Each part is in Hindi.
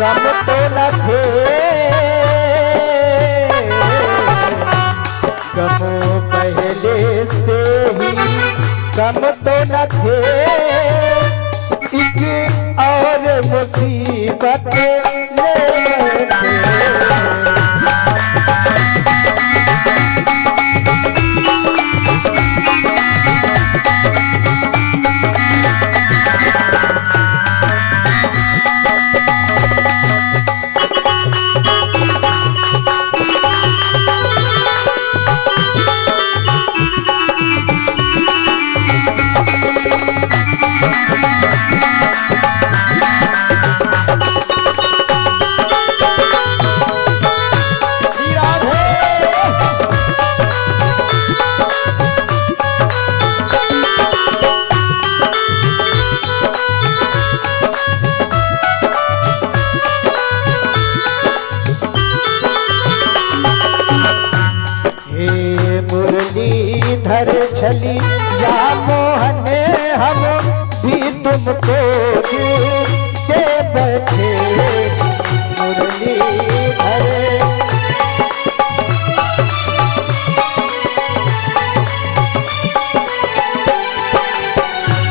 कम तो न थे गमों पहले से ही कम तो न थे एक और मुसीबत ले थे। मुरलीधर छली या मोहन हम भी तुमको के बैठे मुरलीधर।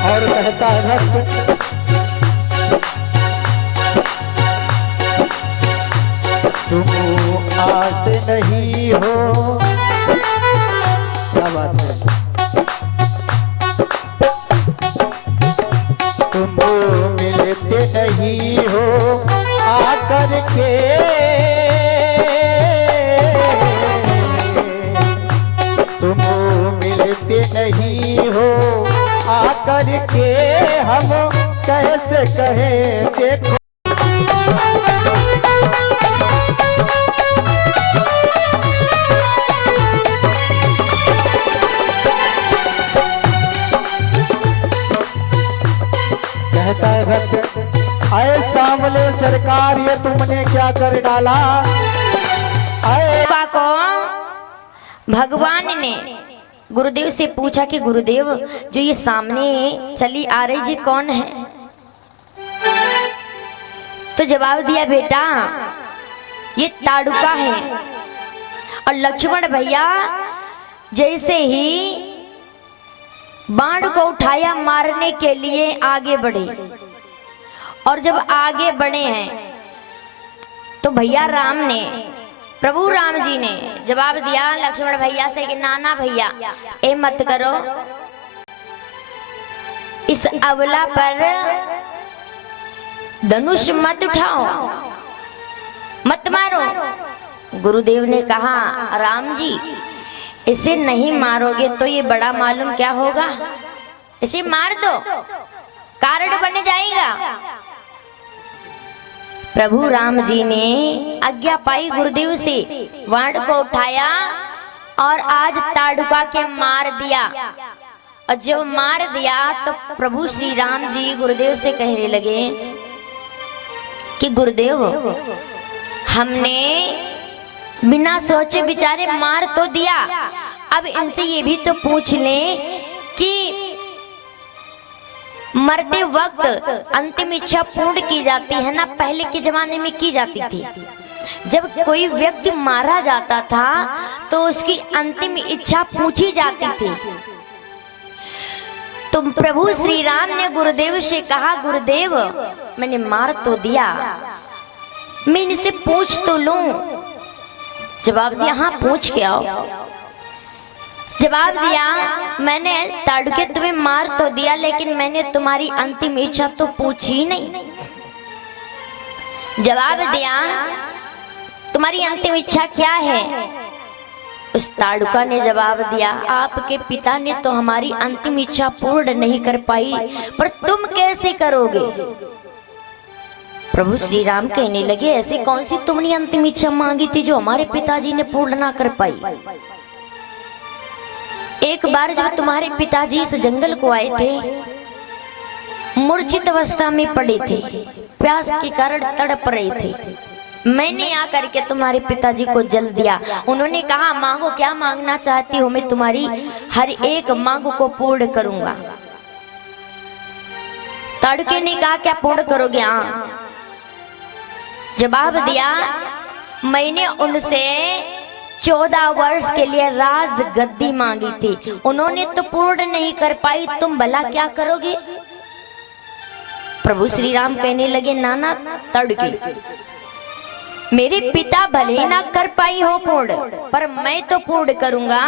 और कहता भक्त तुम आते नहीं हो, क्या बात है, तुम मिलते नहीं हो आकर के, तुम मिलते नहीं हो आकर के, हम कैसे कहें देखो आए सामले सरकार ये तुमने क्या कर डाला। को भगवान ने गुरुदेव से पूछा कि गुरुदेव जो ये सामने चली आ रही जी कौन है। तो जवाब दिया बेटा ये ताड़ुका है। और लक्ष्मण भैया जैसे ही बाण को उठाया मारने के लिए आगे बढ़े, और जब आगे बढ़े हैं तो भैया राम ने, प्रभु राम जी ने जवाब दिया लक्ष्मण भैया से कि नाना भैया ए मत करो, इस अबला पर धनुष मत उठाओ, मत मारो। गुरुदेव ने कहा राम जी इसे नहीं मारोगे तो ये बड़ा मालूम क्या होगा, इसे मार दो कारण बन जाएगा। प्रभु राम जी ने आज्ञा पाई गुरुदेव से, बाण को उठाया और आज ताड़ुका के मार दिया। और जब मार दिया तो प्रभु श्री राम जी गुरुदेव से कहने लगे कि गुरुदेव हमने बिना सोचे विचारे मार तो दिया, अब इनसे ये भी तो पूछ लें कि मरते वक्त अंतिम इच्छा पूर्ण की जाती है ना, पहले के जमाने में की जाती थी। जब कोई व्यक्ति मारा जाता था तो उसकी अंतिम इच्छा पूछी जाती थी। तो प्रभु श्री राम ने गुरुदेव से कहा गुरुदेव मैंने मार तो दिया, मैं इनसे पूछ तो लूं। जवाब दिया हाँ पूछ के आओ। जवाब दिया मैंने ताड़ुके तुम्हें मार तो दिया लेकिन मैंने तुम्हारी अंतिम इच्छा तो पूछी ही नहीं। जवाब दिया तुम्हारी अंतिम इच्छा क्या है। उस ताड़ुका ने जवाब दिया आपके पिता ने तो हमारी अंतिम इच्छा पूर्ण नहीं कर पाई, पर तुम कैसे करोगे। प्रभु श्री राम कहने लगे ऐसी कौन सी तुमने अंतिम इच्छा मांगी थी जो हमारे पिताजी ने पूर्ण ना कर पाई। एक बार जब तुम्हारे पिताजी इस जंगल को आए थे, मूर्छित अवस्था में पड़े थे, प्यास के कारण तड़प रहे थे, मैंने आकर के तुम्हारे पिताजी को जल दिया। उन्होंने कहा मांगो क्या मांगना चाहती हो, मैं तुम्हारी हर एक मांग को पूर्ण करूंगा। ताड़ुके ने कहा क्या पूर्ण करोगे। हाँ जवाब दिया, मैंने उनसे 14 वर्ष के लिए राज गद्दी मांगी थी, उन्होंने तो पूर्ण नहीं कर पाई, तुम भला क्या करोगे? प्रभु श्री राम कहने लगे, नाना तड़के, मेरे पिता भले ना कर पाई हो पूर्ण, पर मैं तो पूर्ण करूंगा।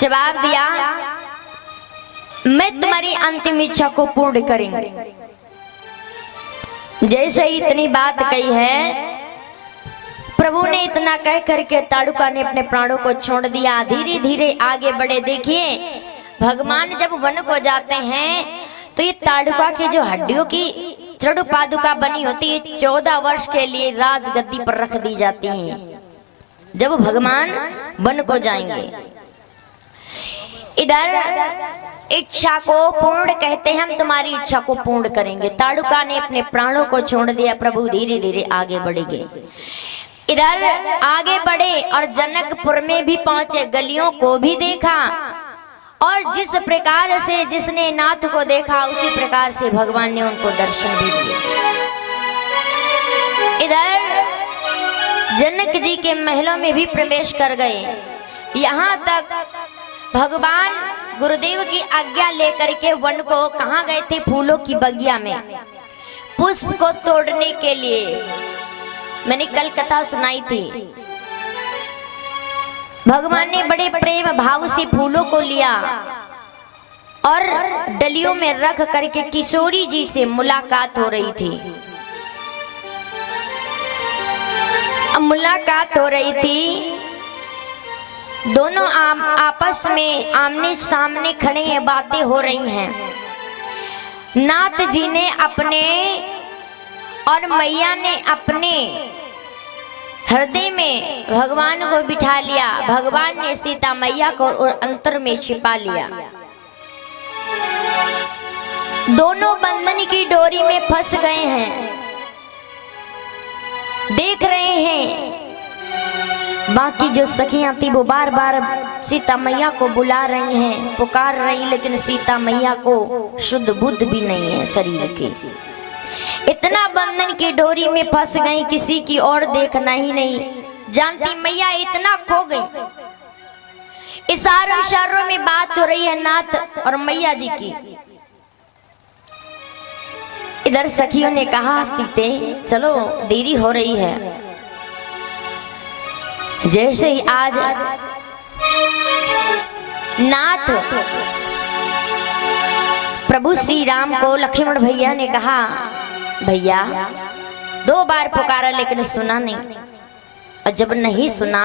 जवाब दिया, मैं तुम्हारी अंतिम इच्छा को पूर्ण करेंगे। जैसे ही इतनी बात कही है, प्रभु ने इतना कह करके ताड़ुका ने अपने प्राणों को छोड़ दिया। धीरे धीरे आगे बढ़े। देखिए, भगवान जब वन को जाते हैं तो ये ताड़ुका की जो हड्डियों की चढ़ पादुका बनी होती है, 14 वर्ष के लिए राजगद्दी पर रख दी जाती हैं जब भगवान वन को जाएंगे। इधर इच्छा को पूर्ण कहते हैं, हम तुम्हारी इच्छा को पूर्ण करेंगे। ताड़ुका ने अपने प्राणों को छोड़ दिया। प्रभु धीरे धीरे आगे बढ़ेंगे। इधर आगे बढ़े और जनकपुर में भी पहुंचे, गलियों को भी देखा और जिस प्रकार से जिसने नाथ को देखा उसी प्रकार से भगवान ने उनको दर्शन भी दिए। इधर जनक जी के महलों में भी प्रवेश कर गए। यहाँ तक भगवान गुरुदेव की आज्ञा लेकर के वन को कहाँ गए थे? फूलों की बगिया में पुष्प को तोड़ने के लिए। मैंने कल कथा सुनाई थी। भगवान ने बड़े प्रेम भाव से फूलों को लिया और डलियों में रख करके किशोरी जी से मुलाकात हो रही थी। मुलाकात हो रही थी, दोनों आपस में आमने सामने खड़े हैं, बातें हो रही हैं। नाथ जी ने अपने और मैया ने अपने हृदय में भगवान को बिठा लिया। भगवान ने सीता मैया को अंतर में छिपा लिया। दोनों बंधन की डोरी में फंस गए हैं। देख रहे हैं बाकी जो सखियां थी वो बार बार सीता मैया को बुला रही हैं, पुकार रही, लेकिन सीता मैया को शुद्ध बुद्ध भी नहीं है शरीर की। इतना बंधन की डोरी में फंस गई, किसी की ओर देखना ही नहीं जानती। मैया इतना खो गई। इशारों इशारों में बात हो रही है नाथ और मैया जी की। इधर सखियों ने कहा, सीते चलो देरी हो रही है। जैसे ही आज नाथ प्रभु श्री राम को लक्ष्मण भैया ने कहा, भैया 2 बार पुकारा लेकिन सुना नहीं। और जब नहीं सुना,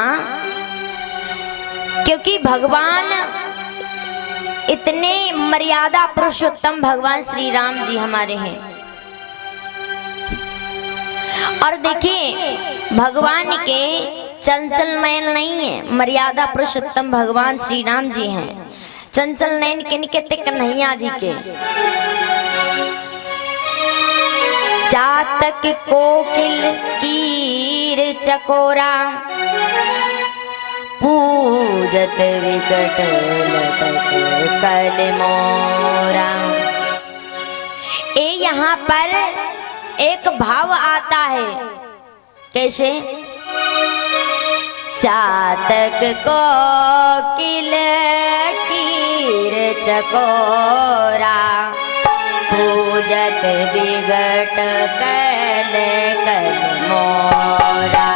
क्योंकि भगवान इतने मर्यादा पुरुषोत्तम भगवान श्री राम जी हमारे हैं। और देखिए, भगवान के चंचल नयन नहीं है, मर्यादा पुरुषोत्तम भगवान श्री राम जी हैं। चंचल नयन किनके? कन्हैया जी के। चातक कोकिल कीर चकोरा, पूजत विकट लटक कल मोरा। यहाँ पर एक भाव आता है, कैसे? चातक कोकिल कीर चकोरा, पूजत विकट कल कल मोरा।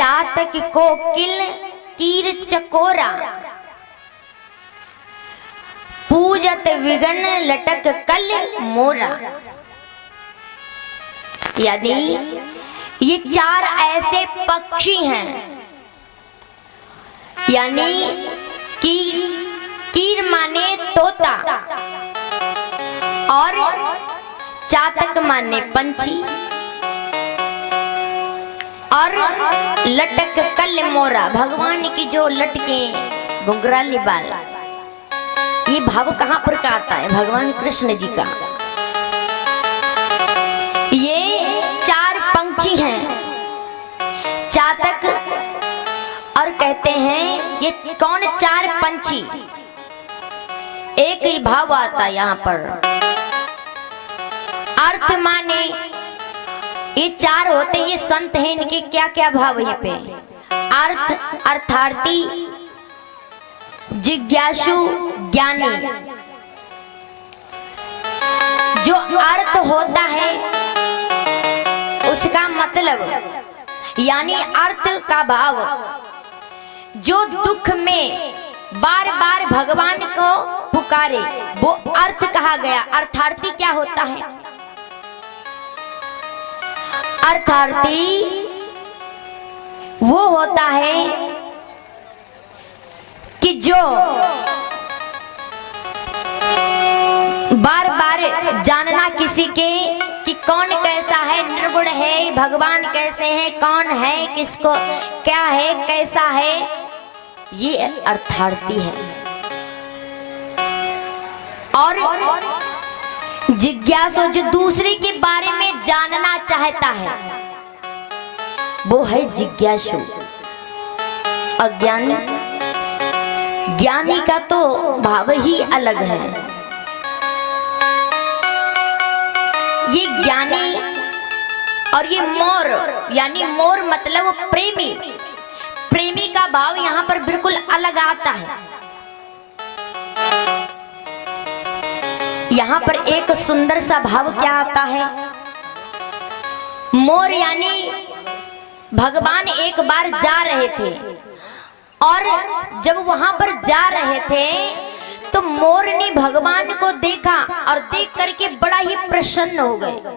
चातक कोकिल कीर चकोरा, पूजत विगन लटक कल मोरा। यानी ये चार ऐसे पक्षी हैं, यानी कीर माने तोता और चातक माने पंछी और लटक कल मोरा, भगवान की जो लटके घुंघराले बाल। ये भाव कहां पर का आता है? भगवान कृष्ण जी का। ये चार पंछी हैं, चातक, और कहते हैं ये कौन चार पंछी? एक ही भाव आता है यहाँ पर। अर्थ माने ये चार होते, ये संत हैं, इनके क्या क्या भाव है पे? अर्थ, अर्थार्थी, जिज्ञासु, ज्ञानी। जो अर्थ होता है उसका मतलब, यानी अर्थ का भाव, जो दुख में बार बार भगवान को पुकारे वो अर्थ कहा गया। अर्थार्थी क्या होता है? अर्थार्थी वो होता है कि जो बार बार जानना किसी के कि कौन कैसा है, निर्गुण है, भगवान कैसे हैं, कौन है, किसको क्या है, कैसा है, ये अर्थार्थी है। और जिज्ञासु जो दूसरे के बारे में जानना चाहता है वो है जिज्ञासु। और ज्ञानी का तो भाव ही अलग है। ये ज्ञानी और ये मोर, यानी मोर मतलब प्रेमी, प्रेमी का भाव यहाँ पर बिल्कुल अलग आता है। यहाँ पर एक सुंदर सा भाव क्या आता है? मोर यानी भगवान एक बार जा रहे थे और जब वहां पर जा रहे थे तो मोर ने भगवान को देखा और देख करके बड़ा ही प्रसन्न हो गए।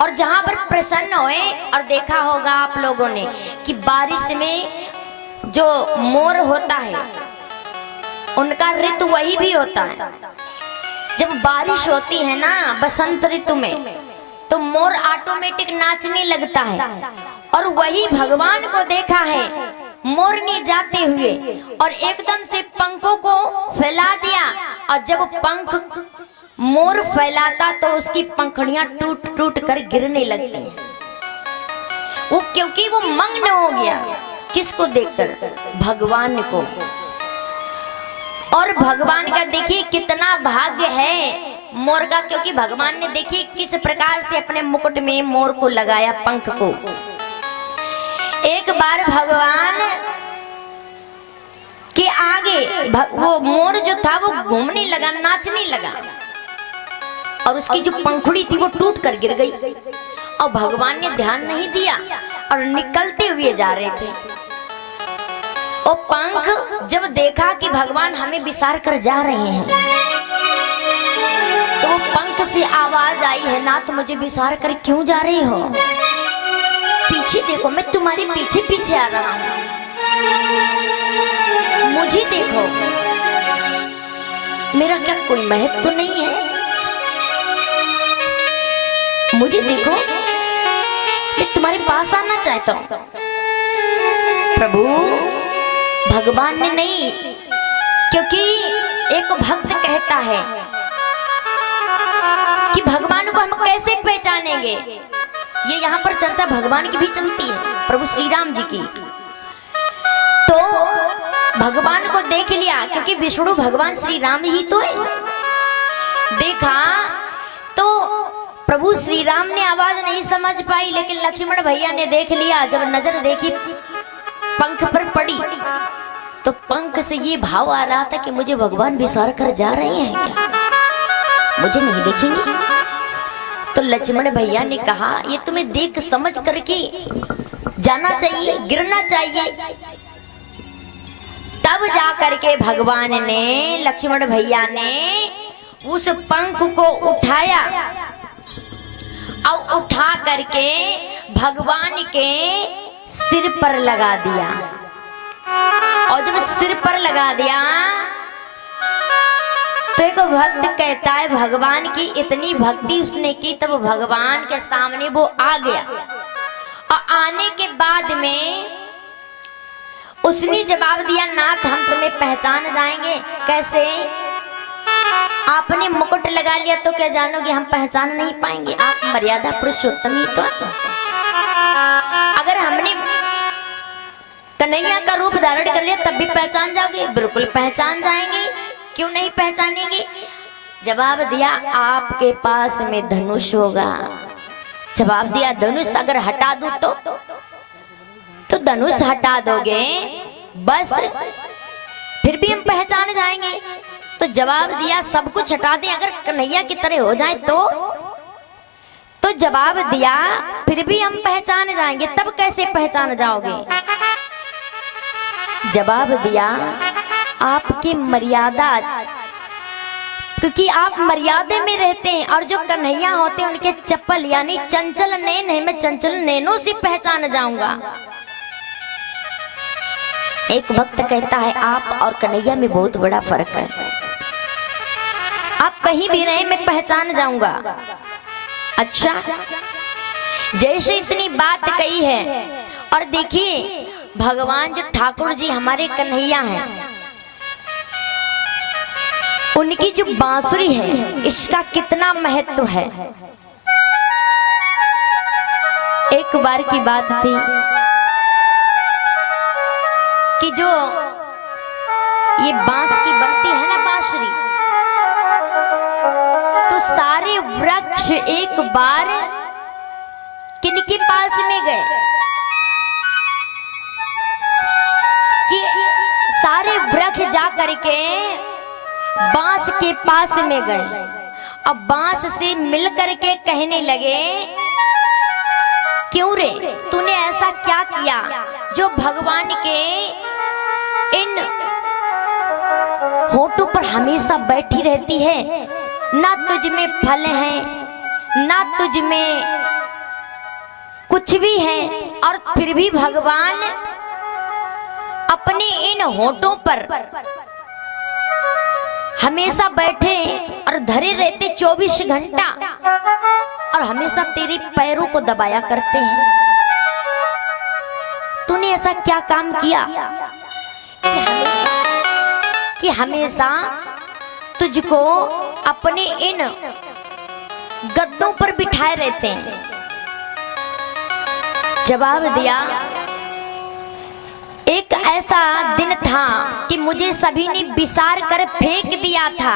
और जहां पर प्रसन्न हुए और देखा होगा आप लोगों ने कि बारिश में जो मोर होता है उनका ऋतु वही भी होता है। जब बारिश होती है ना बसंत ऋतु में तो मोर ऑटोमेटिक नाचने लगता है। और वही भगवान को देखा है मोर ने जाते हुए और एकदम से पंखों को फैला दिया। और जब पंख मोर फैलाता तो उसकी पंखड़ियां टूट टूट कर गिरने लगती हैं। वो क्योंकि वो मग्न हो गया किसको देखकर? भगवान को। और भगवान का देखिए कितना भाग्य है मोर का, क्योंकि भगवान ने देखिए किस प्रकार से अपने मुकुट में मोर को लगाया, पंख को। एक बार भगवान के आगे वो मोर जो था वो घूमने लगा, नाचने लगा और उसकी जो पंखुड़ी थी वो टूट कर गिर गई। और भगवान ने ध्यान नहीं दिया और निकलते हुए जा रहे थे। और पंख जब देखा कि भगवान हमें बिसार कर जा रहे हैं तो वो पंख से आवाज आई है, ना तो मुझे बिसार कर क्यों जा रही हो? पीछे देखो, मैं तुम्हारे पीछे पीछे आ रहा हूं, मुझे देखो, मेरा क्या कोई महत्व तो नहीं है? मुझे देखो, मैं तुम्हारे पास आना चाहता हूं। प्रभु भगवान ने नहीं, क्योंकि एक भक्त कहता है कि भगवान को हम कैसे पहचानेंगे। ये यहाँ पर चर्चा भगवान की भी चलती है, प्रभु श्री राम जी की। तो भगवान को देख लिया, क्योंकि विष्णु भगवान श्री राम ही तो है। देखा तो प्रभु श्री राम ने आवाज नहीं समझ पाई, लेकिन लक्ष्मण भैया ने देख लिया। जब नजर देखी पंख पर पड़ी तो पंख से ये भाव आ रहा था कि मुझे भगवान विसार कर जा रहे हैं क्या, मुझे नहीं देखेंगे। तो लक्ष्मण भैया ने कहा ये तुम्हें देख समझ करके जाना चाहिए, गिरना चाहिए। तब जा करके भगवान ने, लक्ष्मण भैया ने उस पंख को उठाया और उठा करके भगवान के सिर पर लगा दिया। और जब सिर पर लगा दिया तो एक भक्त कहता है भगवान की इतनी भक्ति उसने की, तब भगवान के सामने वो आ गया। और आने के बाद में उसने जवाब दिया, नाथ हम तुम्हें पहचान जाएंगे। कैसे? आपने मुकुट लगा लिया तो क्या जानोगे हम पहचान नहीं पाएंगे? आप मर्यादा पुरुषोत्तम ही तो है। अगर हमने कन्हैया का रूप धारण कर लिया तब भी पहचान जाओगे? बिल्कुल पहचान जाएंगे, क्यों नहीं पहचानेंगे? जवाब दिया, आपके पास में धनुष होगा। जवाब दिया, धनुष अगर हटा दूं तो धनुष हटा दोगे, वस्त्र फिर भी हम पहचान जाएंगे। तो जवाब दिया, सब कुछ हटा दें अगर कन्हैया की तरह हो जाए तो जवाब दिया, फिर भी हम पहचान जाएंगे, तब कैसे पहचान जाओगे? जवाब दिया, आपकी मर्यादा, क्योंकि आप मर्यादा में रहते हैं और जो कन्हैया होते हैं उनके चप्पल यानी चंचल नैन है, मैं चंचल नैनों से पहचान जाऊंगा। एक भक्त कहता है, आप और कन्हैया में बहुत बड़ा फर्क है, आप कहीं भी रहे मैं पहचान जाऊंगा। अच्छा, जैसे इतनी बात कही है, और देखिए भगवान जो ठाकुर जी हमारे कन्हैया हैं, उनकी जो बांसुरी है इसका कितना महत्व है। एक बार की बात थी कि जो ये बांस की बनती है ना बांसुरी, तो सारे वृक्ष एक बार किनके पास में गए कि सारे वृक्ष जा करके बांस के पास में गए। अब बांस से मिल करके कहने लगे, क्यों रे तूने ऐसा क्या किया जो भगवान के इन होठों पर हमेशा बैठी रहती है? ना तुझ में फल है ना तुझ में कुछ भी है, और फिर भी भगवान अपने इन होठों पर हमेशा बैठे और धरे रहते 24 घंटा, और हमेशा तेरे पैरों को दबाया करते हैं। तूने ऐसा क्या काम किया कि हमेशा तुझको अपने इन गद्दों पर बिठाए रहते हैं? जवाब दिया, एक ऐसा दिन था कि मुझे सभी ने बिसार कर फेंक दिया था,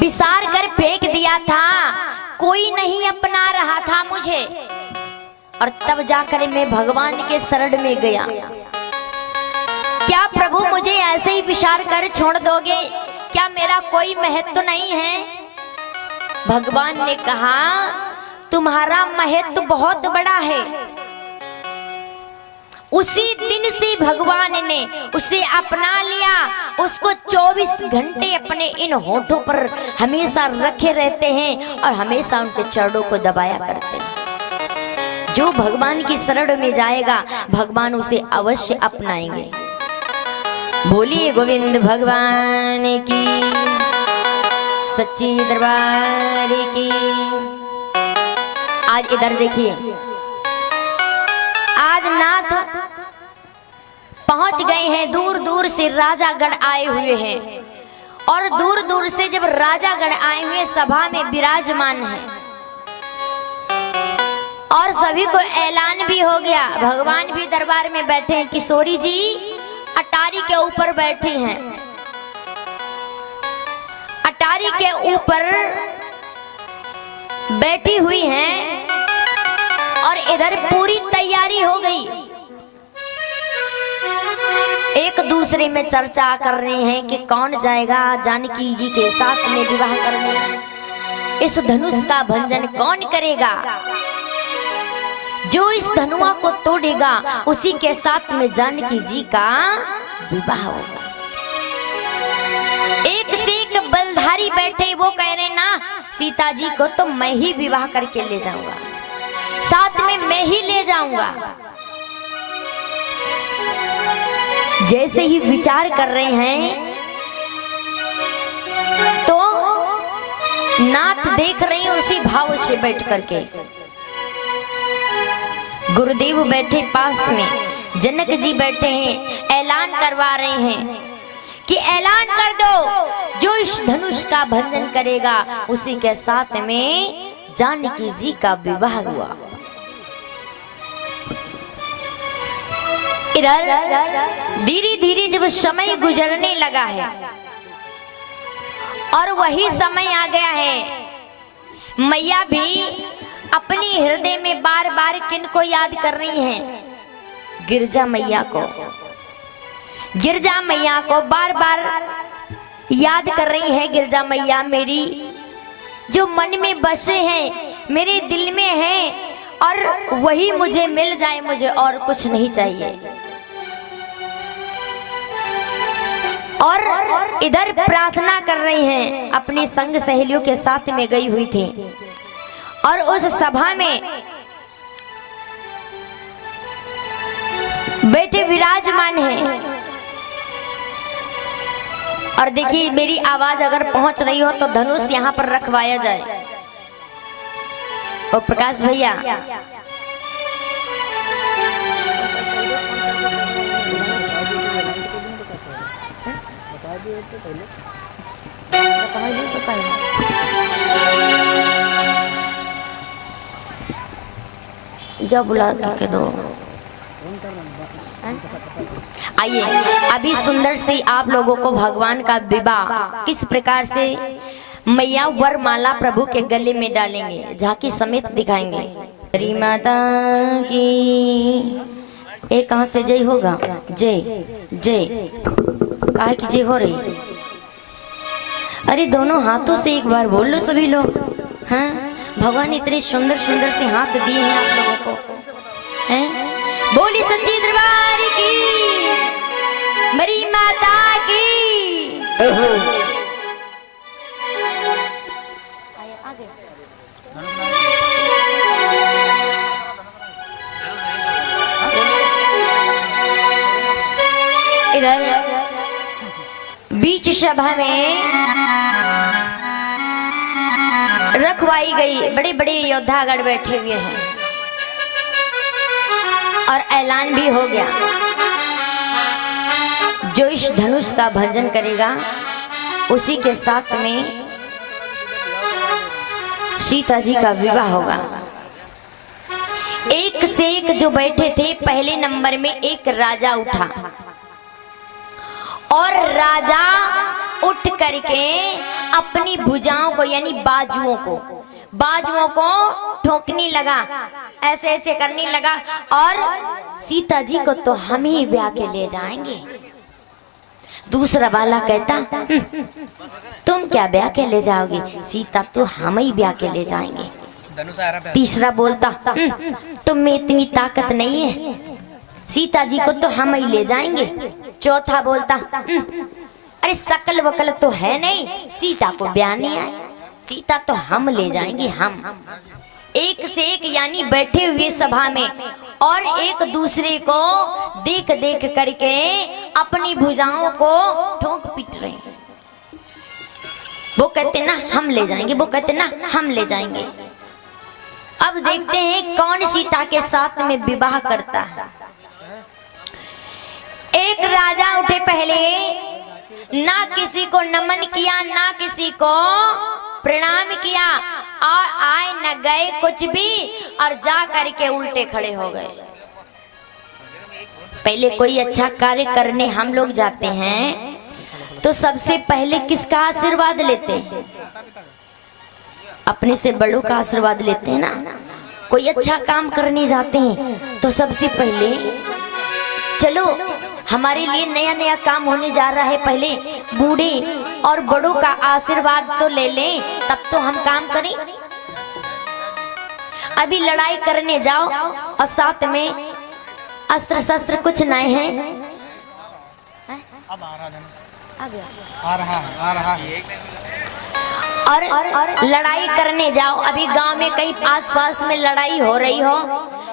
बिसार कर फेंक दिया था, कोई नहीं अपना रहा था मुझे, और तब जाकर मैं भगवान के शरण में गया। क्या प्रभु मुझे ऐसे ही बिसार कर छोड़ दोगे? क्या मेरा कोई महत्व नहीं है? भगवान ने कहा, तुम्हारा महत्व बहुत बड़ा है। उसी दिन से भगवान ने उसे अपना लिया, उसको 24 घंटे अपने इन होठों पर हमेशा रखे रहते हैं और हमेशा उनके चरणों को दबाया करते हैं। जो भगवान की शरण में जाएगा भगवान उसे अवश्य अपनाएंगे। बोलिए गोविंद भगवान की, सच्ची दरबार की। आज इधर देखिए, आज नाथ पहुंच गए हैं, दूर दूर से राजागण आए हुए हैं, और दूर दूर से जब राजागण आए हुए सभा में विराजमान हैं, और सभी को ऐलान भी हो गया। भगवान भी दरबार में बैठे हैं, किशोरी जी अटारी के ऊपर बैठी हैं, अटारी के ऊपर बैठी हुई हैं, और इधर पूरी तैयारी हो गई। एक दूसरे में चर्चा कर रहे हैं कि कौन जाएगा जानकी जी के साथ में विवाह करने, इस धनुष का भंजन कौन करेगा। जो इस धनुआ को तोड़ेगा उसी के साथ में जानकी जी का विवाह होगा। एक से एक बलधारी बैठे, वो कह रहे ना सीता जी को तो मैं ही विवाह करके ले जाऊंगा, साथ में मैं ही ले जाऊंगा। जैसे ही विचार कर रहे हैं तो नाथ देख रहे हैं उसी भाव से बैठ करके। गुरुदेव बैठे पास में, जनक जी बैठे हैं, ऐलान करवा रहे हैं कि ऐलान कर दो जो इस धनुष का भंजन करेगा उसी के साथ में जानकी जी का विवाह हुआ। इधर धीरे धीरे जब समय गुजरने लगा है और वही समय आ गया है, मैया भी अपनी हृदय में बार बार किनको याद कर रही हैं? गिरजा मैया को। गिरजा मैया को बार बार याद कर रही है। गिरजा मैया मेरी जो मन में बसे हैं, मेरे दिल में हैं, और वही मुझे मिल जाए, मुझे और कुछ नहीं चाहिए। और इधर प्रार्थना कर रही हैं, अपनी संग सहेलियों के साथ में गई हुई थी और उस सभा में बेटे विराजमान हैं। और देखिए मेरी आवाज अगर पहुंच रही हो तो धनुष यहाँ पर रखवाया जाए। और प्रकाश भैया जब बुला के दो। आइए अभी सुंदर से आप लोगों को भगवान का विवाह किस प्रकार से मैया वरमाला प्रभु के गले में डालेंगे झांकी समेत दिखाएंगे। हरी माता की। एक कहां से जय होगा? जय जय काहे की जय हो रही? अरे दोनों हाथों से एक बार बोल लो सभी लोग। हाँ, भगवान इतने सुंदर सुंदर से हाथ दिए हैं आप लोगों को, हैं? बोली सच्ची दरबार की, मरी माता की। इधर बीच सभा में रखवाई गई, बड़े बड़े योद्धागण बैठे हुए हैं और ऐलान भी हो गया, जो इस धनुष का भंजन करेगा उसी के साथ में सीता जी का विवाह होगा। एक से एक जो बैठे थे, पहले नंबर में एक राजा उठा और राजा उठ करके अपनी भुजाओं को यानी बाजुओं को ठोकने लगा, ऐसे ऐसे करने लगा और सीता जी को तो हम ही ब्याह के ले जाएंगे। दूसरा वाला कहता तुम क्या ब्याह के ले जाओगे, सीता तो हम ही ब्याह के ले जाएंगे। तीसरा बोलता तुम में इतनी ताकत नहीं है, सीता जी को तो हम ही ले जाएंगे। चौथा बोलता अरे सकल वकल तो है नहीं, सीता को ब्याह नहीं आए, सीता तो हम ले जाएंगे हम। एक से एक यानी बैठे हुए सभा में और एक दूसरे को देख देख करके अपनी भुजाओं को ठोक पीट रहे हैं। वो कहते ना हम ले जाएंगे, वो कहते ना हम ले जाएंगे। अब देखते हैं कौन सीता के साथ में विवाह करता है। एक राजा उठे, पहले ना किसी को नमन किया ना किसी को प्रणाम किया और आए न गए कुछ भी और जा करके उल्टे खड़े हो गए। पहले कोई अच्छा कार्य करने हम लोग जाते हैं तो सबसे पहले किसका आशीर्वाद लेते हैं? अपने से बड़ों का आशीर्वाद लेते हैं ना। कोई अच्छा काम करने जाते हैं तो सबसे पहले चलो हमारे लिए नया नया काम होने जा रहा है, पहले बूढ़े और बड़ों का आशीर्वाद तो ले लें तब तो हम काम करें। अभी लड़ाई करने जाओ और साथ में अस्त्र शस्त्र कुछ नए हैं। अब आ रहा आ गया। आ रहा है। और लड़ाई करने जाओ, अभी गांव में कहीं आसपास में लड़ाई हो रही हो,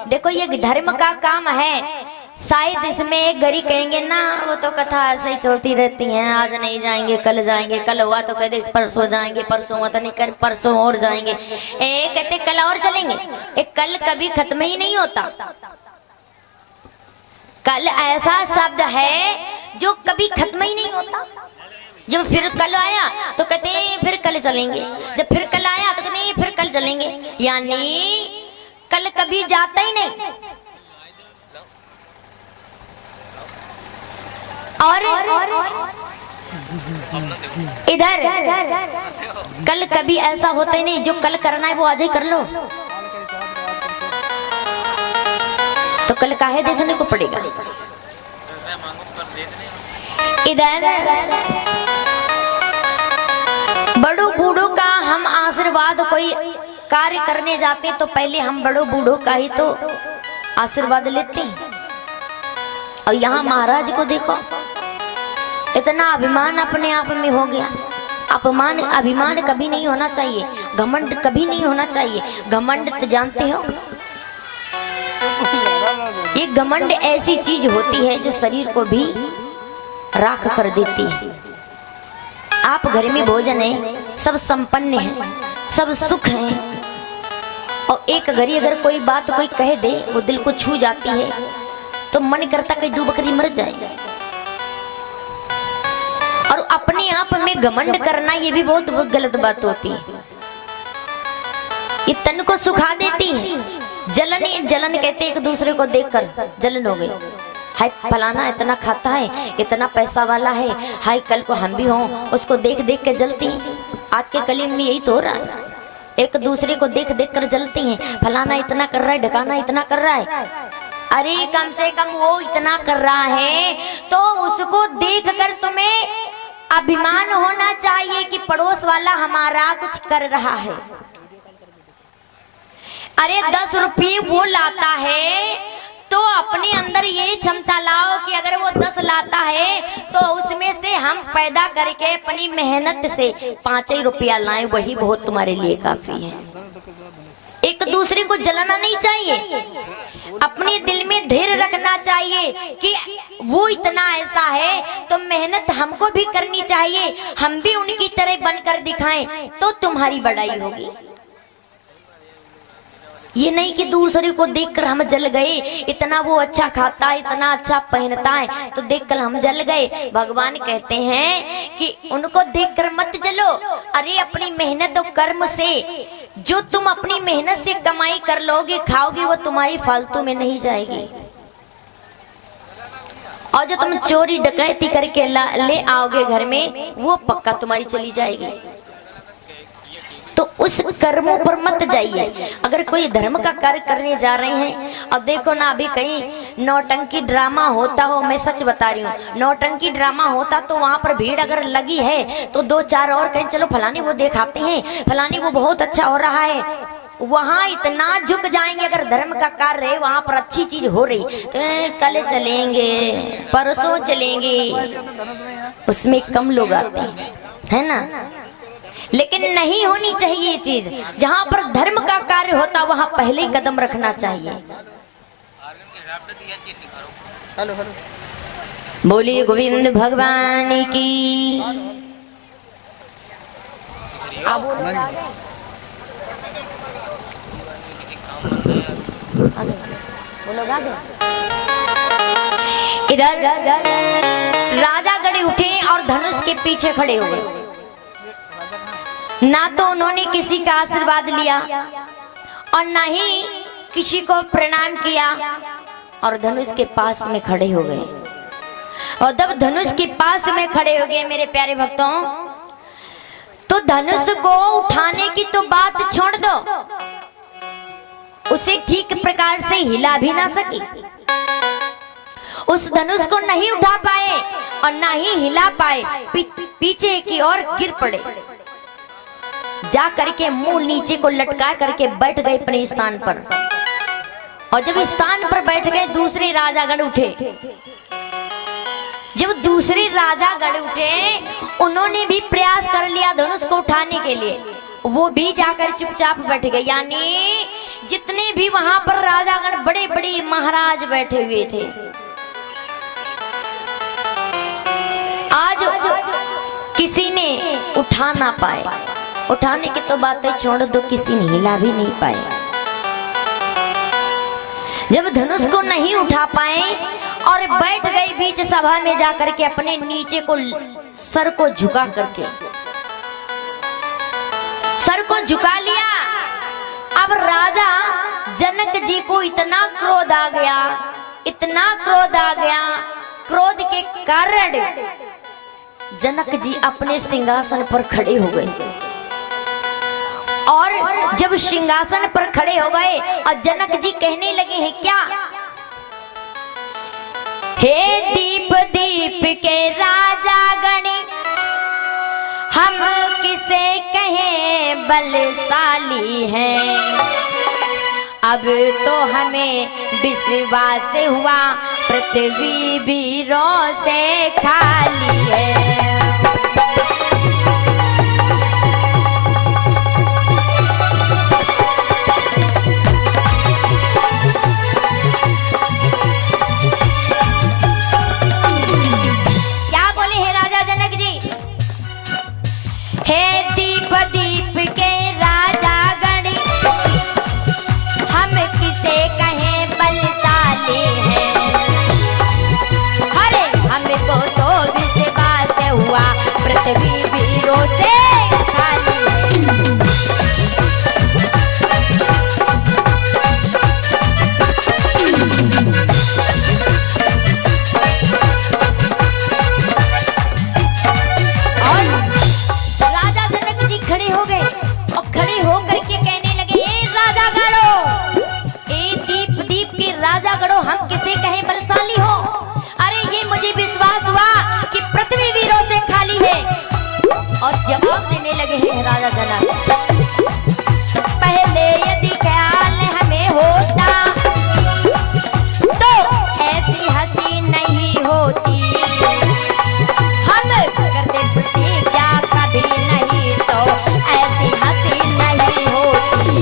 देखो ये धर्म का काम है। शायद इसमें एक घड़ी कहेंगे ना, वो तो कथा ऐसे ही चलती रहती है, आज नहीं जाएंगे कल जाएंगे, कल हुआ तो कहते परसों जाएंगे, परसों हुआ तो नहीं कर परसों और जाएंगे, कहते कल और चलेंगे। एक कल कभी खत्म ही नहीं होता। कल ऐसा शब्द है जो कभी खत्म ही नहीं होता। जब फिर कल आया तो कहते हैं फिर कल चलेंगे, जब फिर कल आया तो कहते हैं फिर कल चलेंगे, यानी कल कभी जाता ही नहीं। और इधर कल कभी ऐसा होता ही नहीं, जो कल करना है वो आज ही कर लो, तो कल काहे देखने को पड़ेगा। इधर बड़ों बूढ़ों का हम आशीर्वाद, कोई कार्य करने जाते तो पहले हम बड़ों बूढ़ों का ही तो आशीर्वाद लेते हैं। और यहाँ महाराज को देखो, इतना अभिमान अपने आप में हो गया। अभिमान कभी नहीं होना चाहिए, घमंड कभी नहीं होना चाहिए। घमंड तो जानते हो, ये घमंड ऐसी चीज होती है जो शरीर को भी राख कर देती है। आप घर में भोजन है, सब संपन्न है, सब सुख है, और एक घड़ी अगर कोई बात कोई कह दे वो दिल को छू जाती है, तो मन करता कि डूब बकरी मर जाए। और अपने आप में घमंड करना ये भी बहुत गलत बात होती है। ये तन को सुखा देती है। जलन कहते एक दूसरे को देखकर जलन हो गई, हाय फलाना इतना खाता है, इतना पैसा वाला है, हाय कल को हम भी हों, उसको देख देख के जलती है। आज के कलयुग में यही तो हो रहा है, एक दूसरे को देख देख कर जलती हैं। फलाना इतना कर रहा है, ढकाना इतना कर रहा है, अरे कम से कम वो इतना कर रहा है तो उसको देख कर तुम्हें अभिमान होना चाहिए कि पड़ोस वाला हमारा कुछ कर रहा है। अरे 10 रुपये वो लाता है तो अपने अंदर ये क्षमता लाओ कि अगर वो 10 लाता है तो उसमें से हम पैदा करके अपनी मेहनत से 5 ही रुपया लाएं, वही बहुत तुम्हारे लिए काफी है। एक दूसरे को जलाना नहीं चाहिए, अपने दिल में धैर्य रखना चाहिए कि वो इतना ऐसा है तो मेहनत हमको भी करनी चाहिए, हम भी उनकी तरह बनकर दिखाएं तो तुम्हारी बड़ाई होगी। ये नहीं कि दूसरे को देखकर हम जल गए, इतना वो अच्छा खाता है, इतना अच्छा पहनता है तो देखकर हम जल गए। भगवान कहते हैं कि उनको देखकर मत जलो। अरे अपनी मेहनत और कर्म से जो तुम अपनी मेहनत से कमाई कर लोगे खाओगे वो तुम्हारी फालतू में नहीं जाएगी, और जो तुम चोरी डकैती करके ले आओगे घर में वो पक्का तुम्हारी चली जाएगी। तो उस कर्मों पर मत जाइए। अगर कोई धर्म का कार्य करने जा रहे हैं, अब देखो ना अभी कहीं नौटंकी ड्रामा होता हो, मैं सच बता रही हूँ, नौटंकी ड्रामा होता तो वहां पर भीड़ अगर लगी है तो 2-4 और कहीं चलो फलानी वो दिखाते हैं, फलानी वो बहुत अच्छा हो रहा है, वहां इतना झुक जाएंगे। अगर धर्म का कार्य है वहां पर अच्छी चीज हो रही तो कल चलेंगे, परसों चलेंगे, उसमें कम लोग आते हैं, है ना। लेकिन नहीं होनी चाहिए ये चीज। जहां पर धर्म का कार्य होता वहां पहले ही कदम रखना चाहिए। बोलिए गोविंद भगवान की। इधर राजा गढ़े उठे और धनुष के पीछे खड़े हो गए। ना तो उन्होंने किसी का आशीर्वाद लिया और ना ही किसी को प्रणाम किया, और धनुष के पास में खड़े हो गए। और जब धनुष के पास में खड़े हो गए मेरे प्यारे भक्तों, तो धनुष को उठाने की तो बात छोड़ दो, उसे ठीक प्रकार से हिला भी ना सकी। उस धनुष को नहीं उठा पाए और ना ही हिला पाए, पीछे की ओर गिर पड़े। जा करके मुंह नीचे को लटका करके बैठ गए अपने स्थान पर। और जब स्थान पर बैठ गए दूसरे राजागण उठे। जब दूसरे राजागण उठे उन्होंने भी प्रयास कर लिया धनुष को उठाने के लिए, वो भी जाकर चुपचाप बैठ गए। यानी जितने भी वहां पर राजागण बड़े बड़े महाराज बैठे हुए थे, आज किसी ने उठा ना पाए। उठाने की तो बातें छोड़ दो, किसी ने हिला भी नहीं पाए। जब धनुष को नहीं उठा पाए और बैठ गए बीच सभा में जाकर के अपने नीचे को सर को झुका करके, सर को झुका लिया। अब राजा जनक जी को इतना क्रोध आ गया, इतना क्रोध आ गया, क्रोध के कारण जनक जी अपने सिंहासन पर खड़े हो गए। और जब सिंहासन पर खड़े हो गए और जनक जी कहने लगे हैं क्या, हे दीप दीप के राजा गणे, हम किसे कहें बलशाली हैं। अब तो हमें विश्वास हुआ पृथ्वी वीरों से खाली है। पृथ्वी वीरों से खाली और राजा जनक जी खड़े हो गए और खड़े होकर के कहने लगे, ए राजा गणो, ए दीप दीप के राजा गणो, हम किसे कहे बलशाली हो। अरे ये मुझे विश्वास हुआ कि पृथ्वी वीरों से खाली है। और जवाब देने लगे हैं राजा जनक, पहले यदि ख्याल हमें होता तो ऐसी हंसी नहीं होती। हम करते प्रतिज्ञा कभी नहीं तो ऐसी हंसी नहीं होती।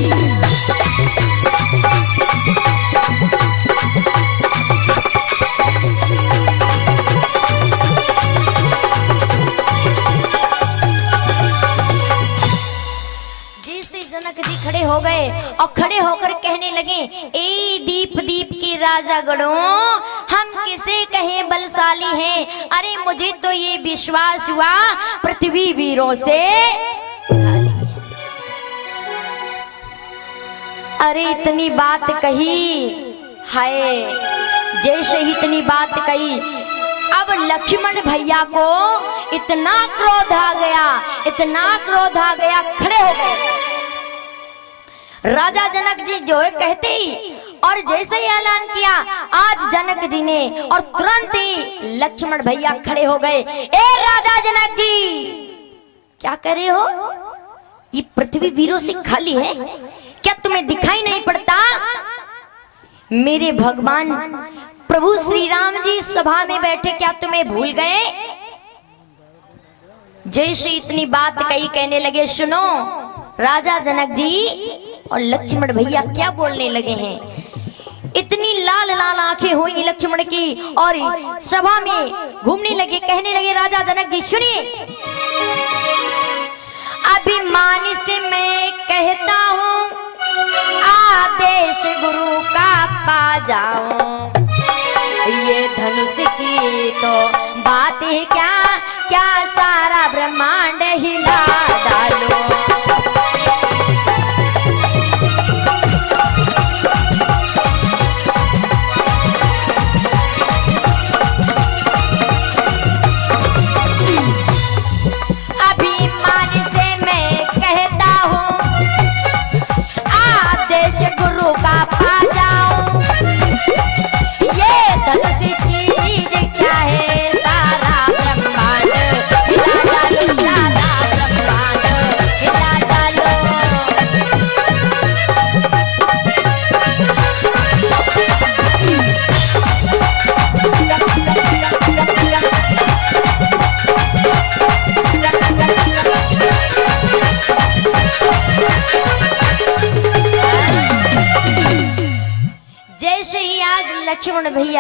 खड़े हो गए और खड़े होकर कहने लगे, ए दीप दीप के राजा गणों, हम किसे कहे बलशाली हैं। अरे मुझे तो ये विश्वास हुआ पृथ्वी वीरों से खाली है। अरे इतनी बात कही, हाय जैसे ही इतनी बात कही, अब लक्ष्मण भैया को इतना क्रोध आ गया, इतना क्रोध आ गया, खड़े हो गए। राजा जनक जी जो है कहते ही और जैसे ही ऐलान किया आज जनक जी ने, और तुरंत ही लक्ष्मण भैया खड़े हो गए। ए राजा जनक जी, क्या कर रहे हो? ये पृथ्वी वीरों से खाली है, क्या तुम्हें दिखाई नहीं पड़ता? मेरे भगवान प्रभु श्री राम जी सभा में बैठे, क्या तुम्हें भूल गए? जैसे इतनी बात कही कहने लगे, सुनो राजा जनक जी और लक्ष्मण भैया क्या बोलने लगे हैं। इतनी लाल लाल आंखें हुई लक्ष्मण की और सभा में घूमने लगे, कहने लगे, राजा जनक जी सुनिए, अभिमान से मैं कहता हूँ आदेश गुरु का पा जाऊं। ये धनुष की तो बात है क्या, क्या सारा ब्रह्मांड हिला डालो। क्या है सारा ब्रह्मांड हिला डालो।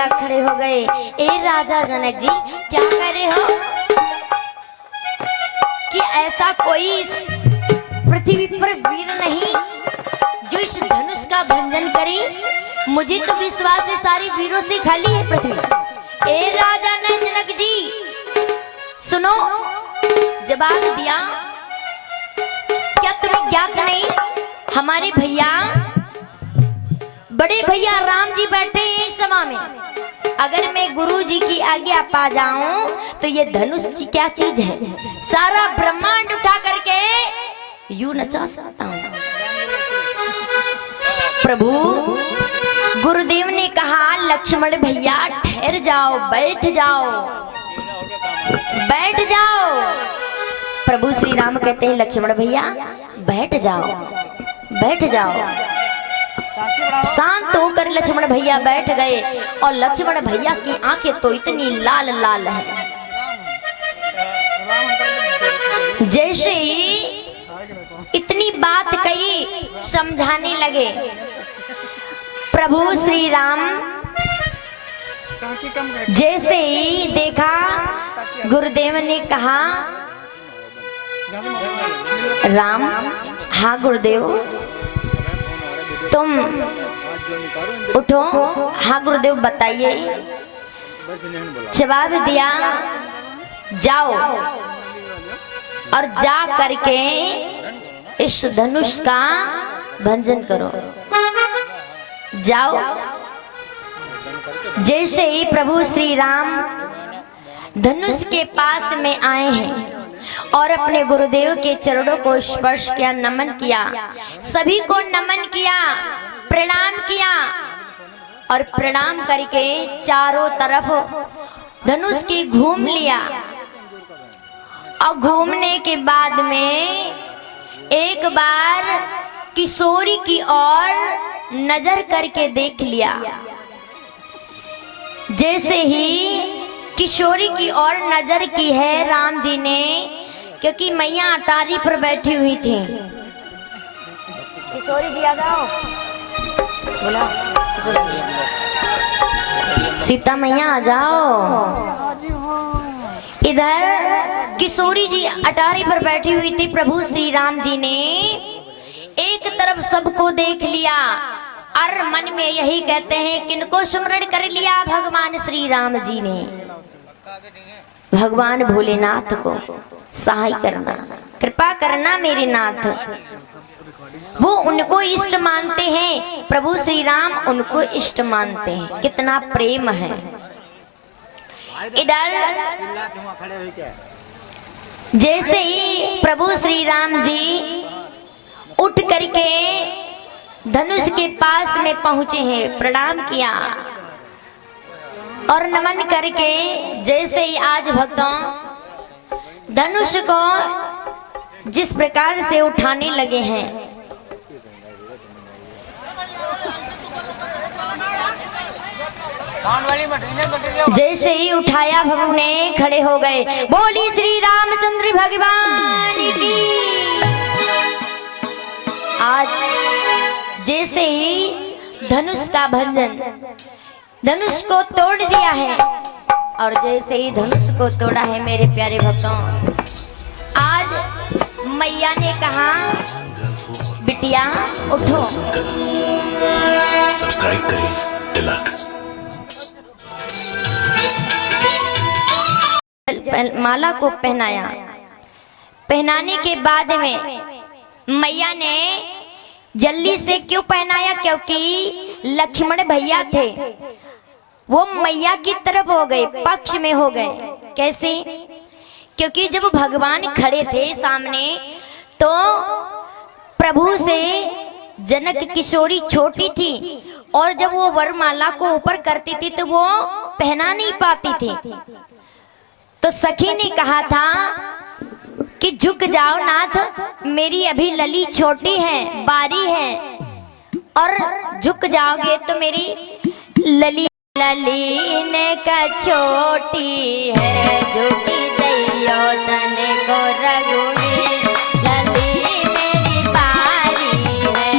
भैया खड़े हो गए। ए राजा जनक जी, क्या कर रहे हो कि ऐसा कोई इस पृथ्वी पर वीर नहीं जो इस धनुष का भंजन करे। मुझे तो विश्वास है सारी वीरों से खाली है पृथ्वी। ए राजा जनक जी सुनो, जवाब दिया। क्या तुम्हें ज्ञात नहीं, हमारे भैया बड़े भैया राम जी बैठे हैं इस सभा में। अगर मैं गुरु जी की आज्ञा पा जाऊं तो ये धनुष क्या चीज है, सारा ब्रह्मांड उठा करके यूं नचा सकता हूं। प्रभु गुरुदेव ने कहा, लक्ष्मण भैया ठहर जाओ, बैठ जाओ, बैठ जाओ। प्रभु श्री राम कहते हैं, लक्ष्मण भैया बैठ जाओ, बैठ जाओ। शांत होकर लक्ष्मण भैया बैठ गए और लक्ष्मण भैया की आंखें तो इतनी लाल लाल हैं, जैसे ही इतनी बात कही समझाने लगे। प्रभु श्री राम जैसे ही देखा, गुरुदेव ने कहा, राम, हाँ गुरुदेव तुम उठो। हाँ गुरुदेव बताइए। जवाब दिया, जाओ और जा करके इस धनुष का भंजन करो, जाओ। जैसे ही प्रभु श्री राम धनुष के पास में आए हैं और अपने गुरुदेव के चरणों को स्पर्श किया, नमन किया, सभी को नमन किया, प्रणाम किया और प्रणाम करके चारों तरफ धनुष की घूम लिया। और घूमने के बाद में एक बार किशोरी की ओर नजर करके देख लिया। जैसे ही किशोरी की ओर नजर की है राम जी ने, क्योंकि मैया अटारी पर बैठी हुई थी। किशोरी जी आ जाओ, बोला सीता मैया आ जाओ। इधर किशोरी जी अटारी पर बैठी हुई थी। प्रभु श्री राम जी ने एक तरफ सबको देख लिया और मन में यही कहते हैं, किनको स्मरण कर लिया भगवान श्री राम जी ने, भगवान भोलेनाथ को सहाय करना, कृपा करना मेरे नाथ। वो उनको इष्ट मानते हैं, प्रभु श्री राम उनको इष्ट मानते हैं। कितना प्रेम है। इधर जैसे ही प्रभु श्री राम जी उठ करके धनुष के पास में पहुंचे हैं, प्रणाम किया और नमन करके जैसे ही आज भक्तों धनुष को जिस प्रकार से उठाने लगे हैं, जैसे ही उठाया प्रभु ने खड़े हो गए। बोली श्री रामचंद्र भगवान की। आज जैसे ही धनुष का भंजन, धनुष को तोड़ दिया है और जैसे ही धनुष को तोड़ा है मेरे प्यारे भक्तों, आज मैया ने कहा, बिटिया उठो। सब्सक्राइब करें तिलक। माला को पहनाया। पहनाने के बाद में मैया ने जल्दी से क्यों पहनाया, क्योंकि लक्ष्मण भैया थे, वो मैया की तरफ हो गए, पक्ष में हो गए। कैसे? क्योंकि जब भगवान खड़े थे सामने तो प्रभु से जनक किशोरी छोटी थी और जब वो वरमाला को ऊपर करती थी तो वो पहना नहीं पाती थी। तो सखी ने कहा था कि झुक जाओ नाथ, मेरी अभी लली छोटी है, बारी है, और झुक जाओगे तो मेरी लली ने का छोटी है, झुकी जइयो तने को रघुवीर, लली मेरी बारी है।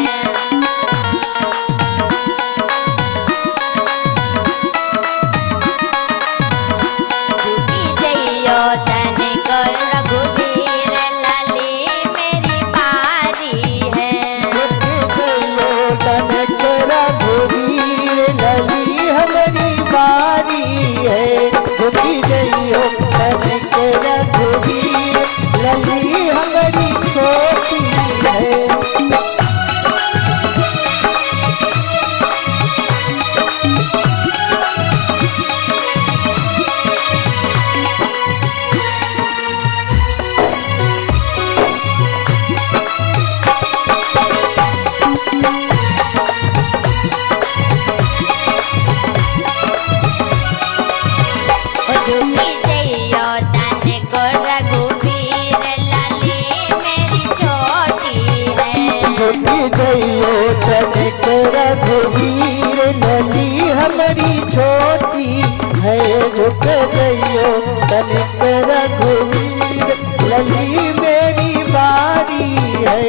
है झुक गइयो तनिक रघुवीर, लली मेरी बारी है।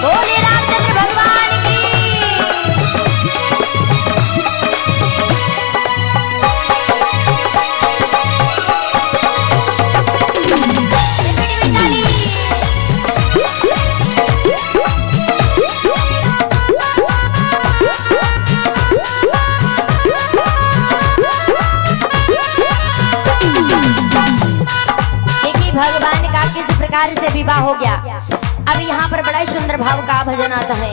बोले रामचंद्र भगवान की। देखिए भगवान का किस प्रकार से विवाह हो गया। अब यहाँ पर बड़ा ही सुंदर भाव का भजन आता है।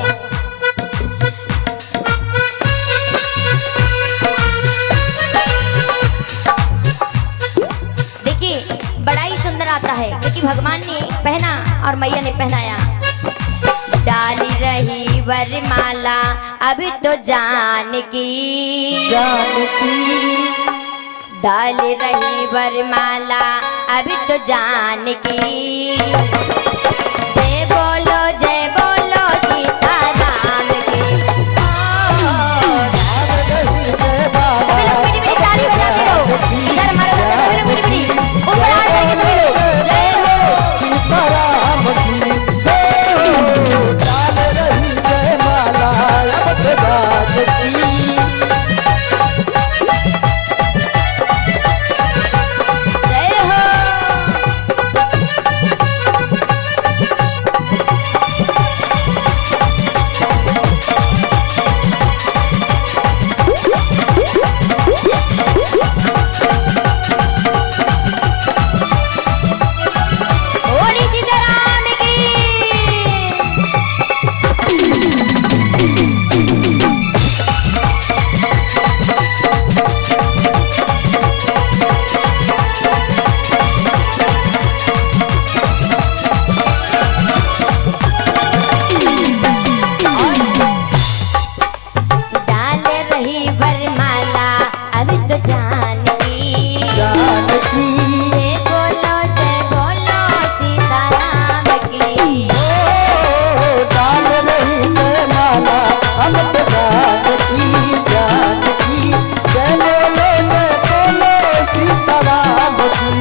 देखिए बड़ा ही सुंदर आता है क्योंकि भगवान ने पहना और मैया ने पहनाया। डाली रही वरमाला अभी तो जानकी, जानकी डाल रही वरमाला अभी तो जानकी। जय बोलो सीताराम की। अभी लोग मीठी मीठी ताली बजाते रहो। इधर हमारे उधर मीठी मीठी ऊपर आ जाएंगे बोलो जय हो सीताराम की जय हो। डाल रही जयमाला अब तो जानकी, जय हो। बोली सीताराम की। डाल रही वरमाला अभी तो जानकी। जानकी जय बोलो सीताराम की। डाल रही जयमाला अब तो जानकी, जानकी जय बोलो सीताराम की।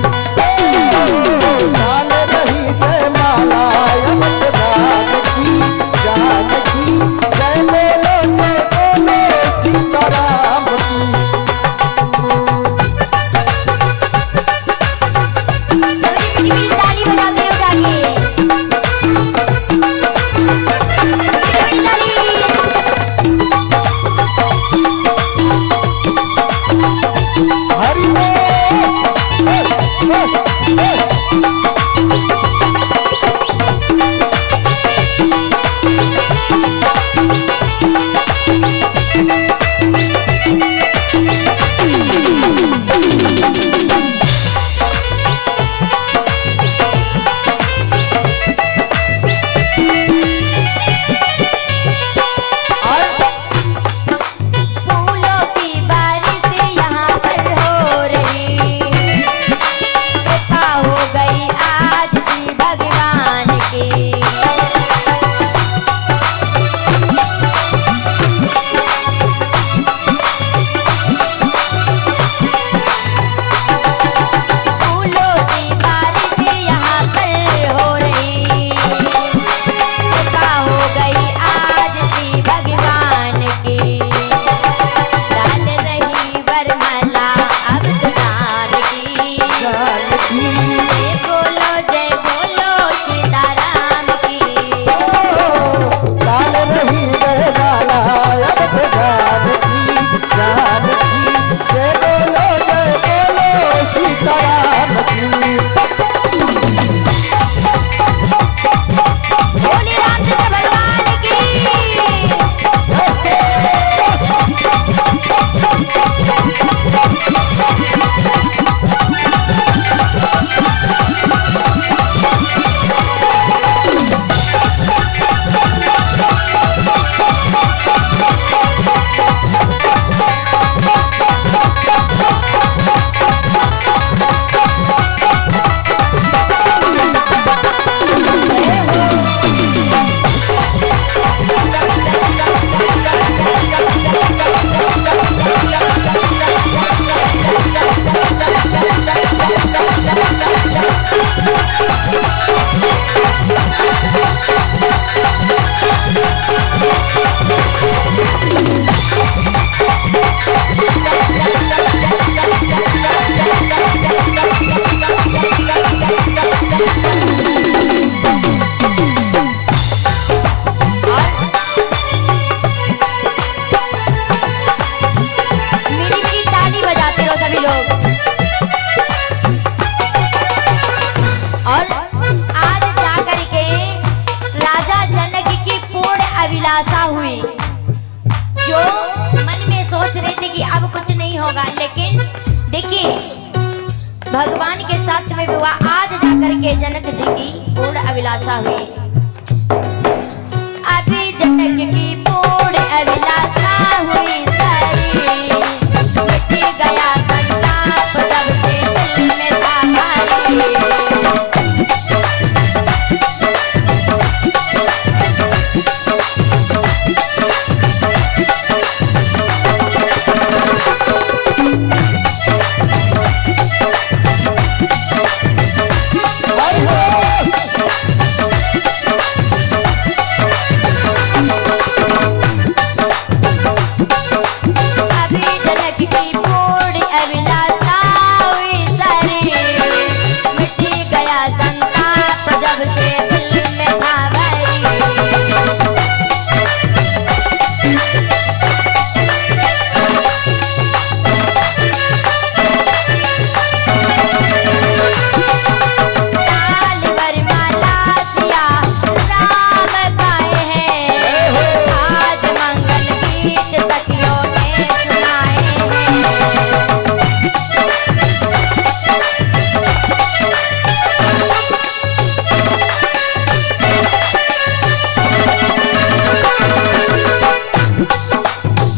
डाल रही जयमाला अब तो जानकी, जानकी जय बोलो सीताराम की। मीठी मीठी ताली बजाते रहो जाके। मीठी ताली। हरि फूलों की बारिश यहाँ पर हो रही। कृपा हो मेरी मेरी ताली बजाते रहो सभी लोग। और आज जाकर के राजा जनक की पूर्ण अभिलाषा हुई, जो मन में सोच रहे थे कि अब कुछ नहीं होगा, लेकिन देखिए भगवान के साथ में विवाह आज जाकर के जनक जी की पूर्ण अभिलाषा हुई। अभी जनक की पूर्ण अभिलाषा हुई सारी, मिट गया संताप सबके दिल में था भारी। अभी जनक की पूर्ण अभिलाषा हुई सारी, मिट गया संताप जब से दिल में था भारी। ताल वरमाला सिया राम गाए हैं, आज मंगल गीत सखियों ने सुनाए हैं।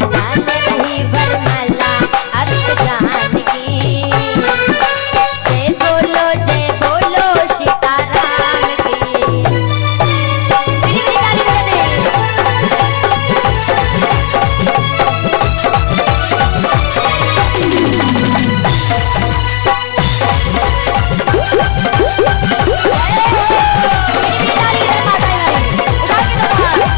जान रही वरमाला अब जानकी, जय बोलो सीताराम की। मेरी मेरी ताली बजा दे। मेरी मेरी ताली इधर माता हमारी, उठा के दो हाथ।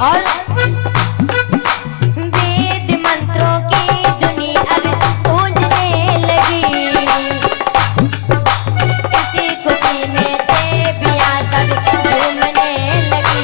और वेद मंत्रों की धुनी अब गूंजने लगी, इसी खुशी में देवियां सब झूमने लगी।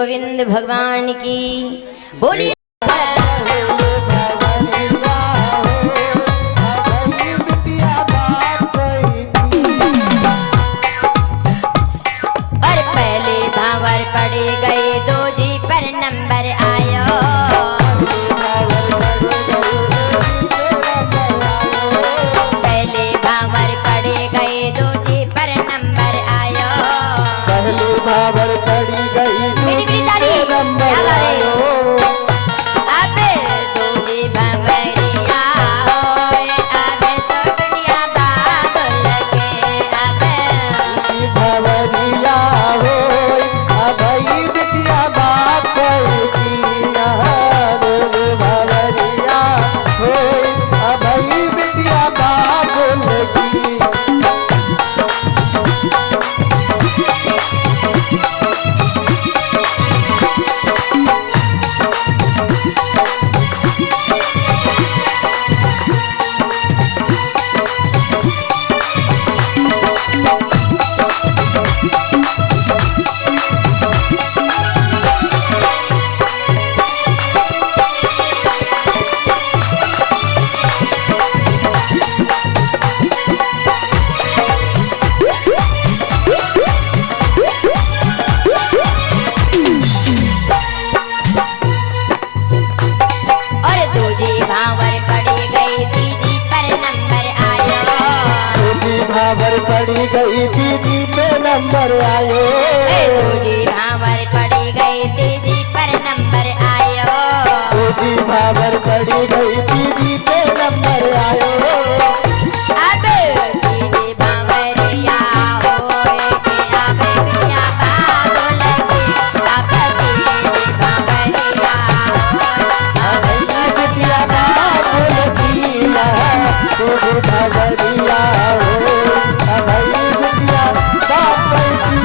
गोविंद भगवान की बोलिए। और पहले भावर पड़े गए दो जी पर नंबर आयो। पहले भावर पड़े गए दो जी पर नंबर आयो। पहले भावर पड़ी गई मेरी मेरी ताली क्या बात है? अब दो जी भंवरिया होए, अब तो दुनिया बादल के। अब भवरिया हो अभई बिटिया बाप किया भवरिया हो अभई बिटिया बाप लगी। और दो जी भावर पड़ी गई तीजी पर नंबर आयो। दूजी भावर पड़ी गई दीदी पे नंबर आयो। दो जी भावर पड़ी गई तीजी पर नंबर आयो। दूजी भावर पड़ी गई दीदी पे नंबर आयो। अब तीजी भावरिया होए के अब बिटिया बादल के। अब तीजी भावरिया होए अब बिटिया बाप किया भवरिया हो अभई बिटिया बाप की।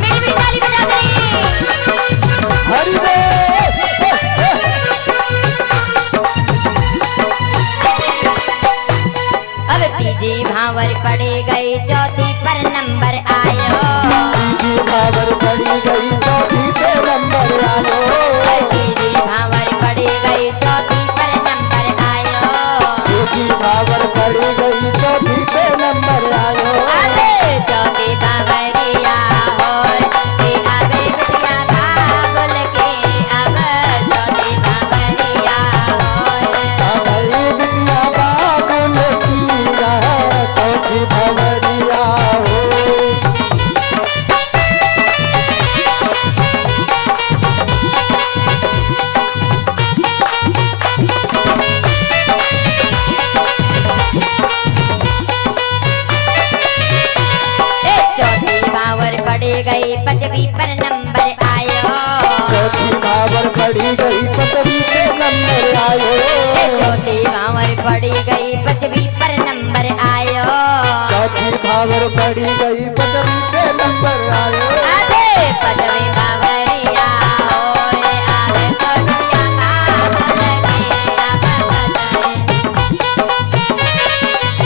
मेरी मेरी ताली बजा दे। हरि अब तीजी भावर पड़े गई चौथी पर नंबर आयो। तीजी भावर पड़ी गई चौथी पे नंबर आयो। तीजी भावर पड़े गई चौथी पर नंबर आयो। तीजी भावर पड़ी गई चौथी पे नंबर आयो। अबे चौथी भावरिया होए के अब बिटिया बाबुल के। अब चौथी भावरिया होए अभई बिटिया बाप किया चौथी भवरिया हो। चौथी भावर पड़े गई पांचवी पर नंबर आयो। चौथी भावर पड़ी गई पतवी पे नंबर आयो। चौथी भावर पड़ी गई पांचवी पर नंबर आयो। चौथी भावर पड़ी गई पतवी पे नंबर आयो। अबे पांचवी भावरिया होए अब तो दुनिया बादल के। अब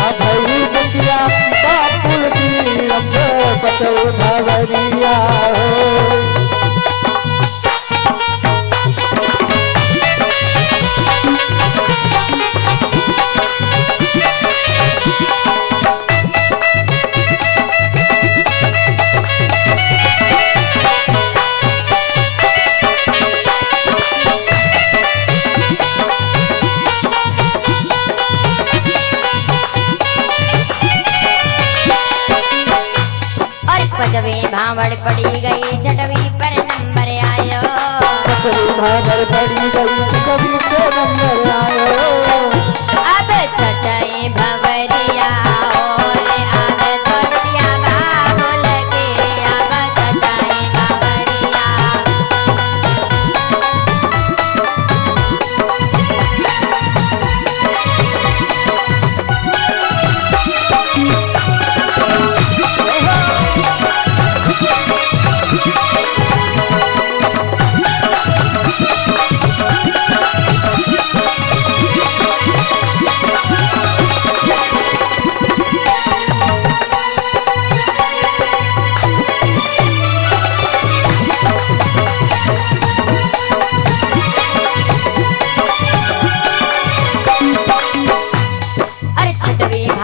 अभई बिटिया बापुल की अब बचौ भवरिया हो। और पांचवी भावर पड़ी गई छठवीं पर नंबर आयो। पचवी भावर पड़ी गई कभी पे नंबर आयो। अब छठई भवरिया होए अब तो बिटिया बाबुल के। अब छठई भवरिया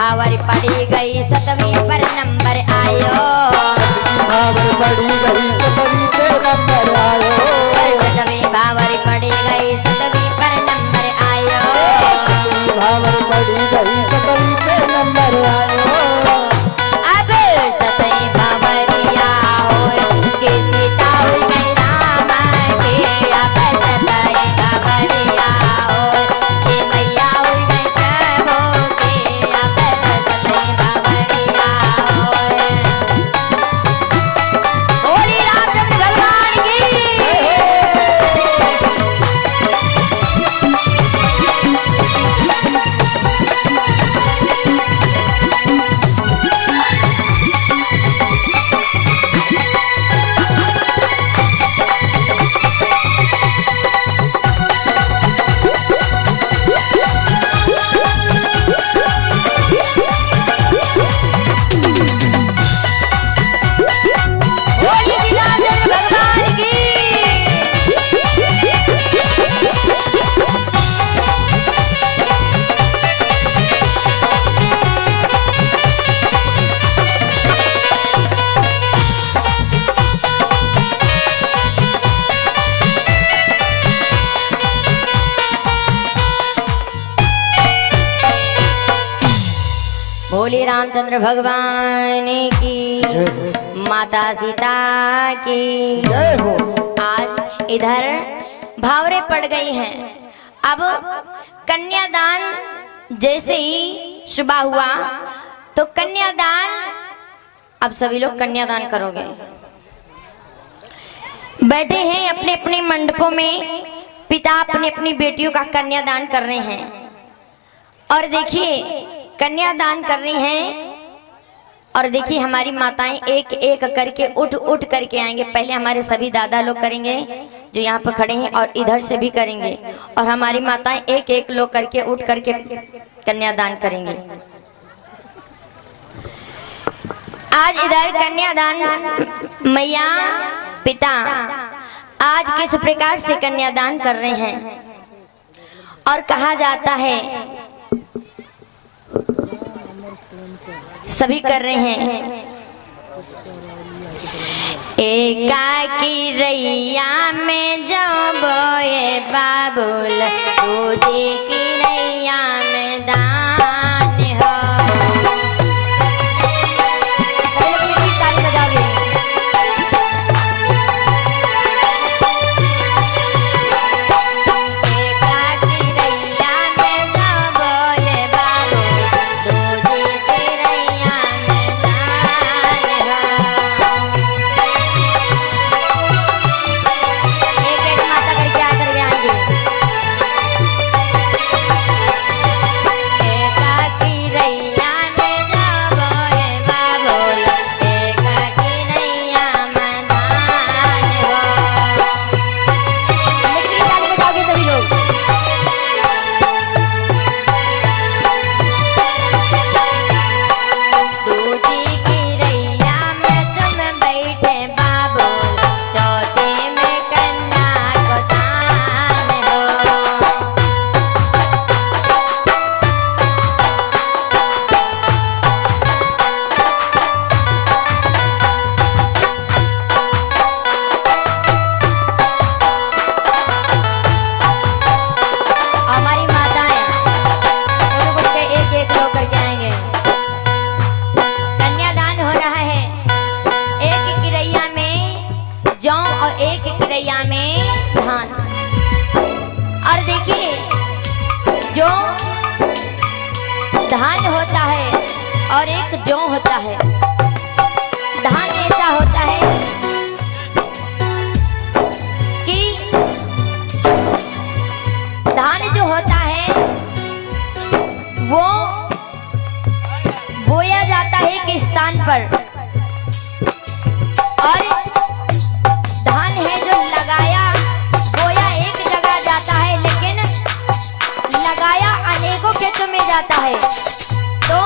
भावर पड़ी गई 7वीं पर नंबर आयो। भावर पड़ी गई 7वीं पे नंबर आयो। 7वीं भावर पड़ी गई 7वीं पर नंबर आयो। भावर पड़ी गई 7वीं पे नंबर आयो। अब 7वीं भावरिया होए के सीता हुई गई राम के। अब 7वीं भावरिया होए के मैया हुई गई प्रभु के। अब 7वीं भावरिया होए। बोली रामचंद्र भगवान की। बोली रामचंद्र भगवान की। बोली रामचंद्र भगवान की। माता सीता की। जय हो। आज इधर भावरे पड़ गई हैं। अब कन्यादान जैसे ही सुबह हुआ तो कन्यादान, अब सभी लोग कन्यादान करोगे। बैठे हैं अपने अपने मंडपों में, पिता अपनी अपनी बेटियों का कन्यादान कर रहे हैं। और देखिए कन्यादान कर रही हैं और देखिए हमारी माताएं एक एक करके उठ उठ करके आएंगे। पहले हमारे सभी दादा लोग करेंगे जो यहाँ पर खड़े हैं और इधर से भी करेंगे, और हमारी माताएं एक एक लोग करके उठ करके कन्यादान करेंगे। आज इधर कन्यादान मैया पिता आज किस प्रकार से कन्यादान कर रहे हैं। और कहा जाता है सभी कर रहे हैं। एकाकी रैया में जाओ बोए बाबुल, दूधी की रैया में दान हो। ताली बजाओगे। एकाकी रैया में जाओ बोए बाबुल, दूधी की रैया में दान हो। एक एक माता करके आकर के आएंगे। एकाकी रैया में जाओ है बाबुल, एकाकी रैया में दान हो। लेकिन ताली बजाओगे सभी लोग। दूधी की रैया में तुम बैठे बाबुल, चौथे में कन्या को दान हो। हमारी माताएं उठ के एक एक लोग करके आएंगे। कन्यादान हो रहा है। एक एक रैया में जौ और एक एक रैया में धान। और देखिए जो धान होता है और एक जौ होता है। धान ऐसा होता है कि धान जो होता है वो बोया जाता है एक स्थान पर, और धान है जो लगाया बोया एक जगह जाता है, लेकिन लगाया अनेकों खेतों में जाता है। तो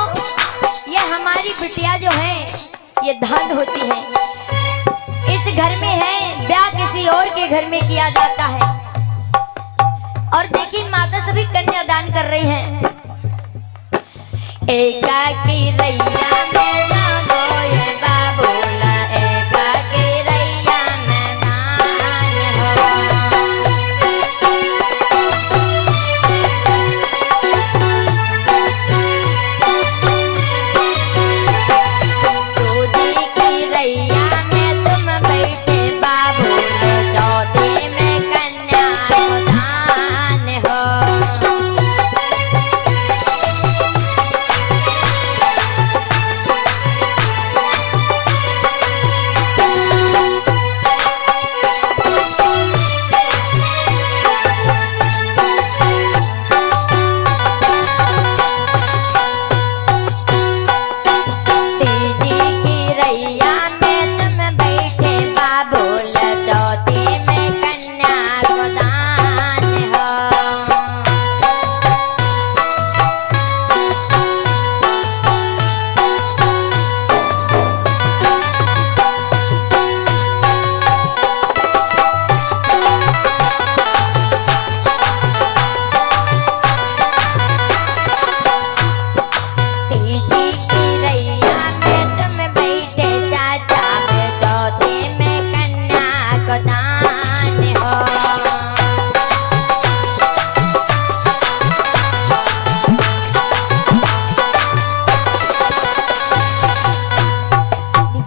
ये हमारी बिटिया जो है ये धान होती है। इस घर में है, ब्याह किसी और के घर में किया जाता है। और देखिए माता सभी कन्यादान कर रही हैं। एकाकी रैया में ना गोए बाबूला, एकाकी रैया में दान हो। दूधी की रैया में तुम बैठे बाबूला, चौथे में कन्या को दान हो। तीजी की रैया में तुम बैठे बाबूला, चौथी में कन्या को दान हो। तीजी की रैया में तुम बैठे चाचा में, चौथे में कन्या को दान हो।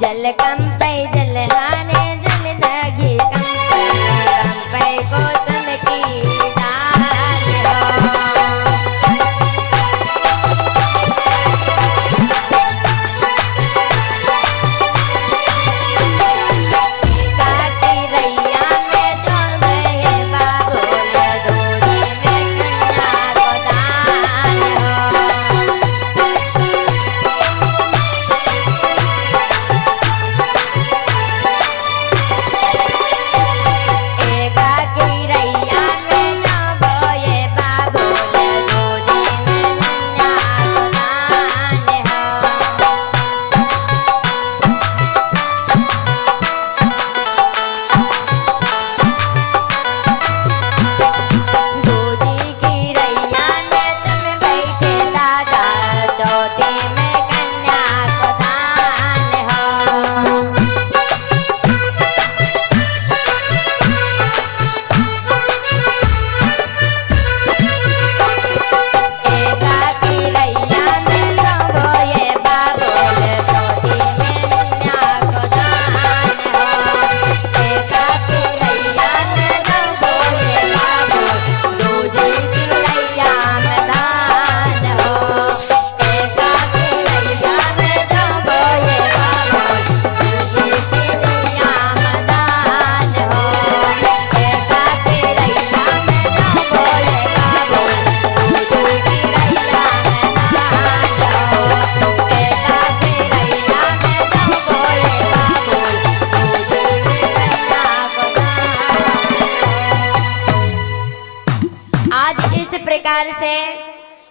जल कम पे जल हाने जल लगी कम पे गौतम की डाल हो। एकाकी रैया में जो रहे बाबूला, दूधी में कन्या को दान हो। एकाकी रैया में जो बोए बाबूला, दूधी में कन्या को दान हो। दूधी की रैया में तुम बैठे दादा, चौथे में कन्या को दान हो। एकाकी रैया में जो बोए बाबूला, चौथी में कन्या को दान हो। एकाकी रैया में जो बोए बाबूला, दूधी की रैया में दान हो। एकाकी रैया में जो बोए बाबूला, दूधी की रैया में दान हो। एकाकी रैया में जो बोए बाबूला, दूधी की रैया में दान हो। एकाकी रैया में जो बोए बाबूला, दूधी की रैया को दान हो। आज इस प्रकार से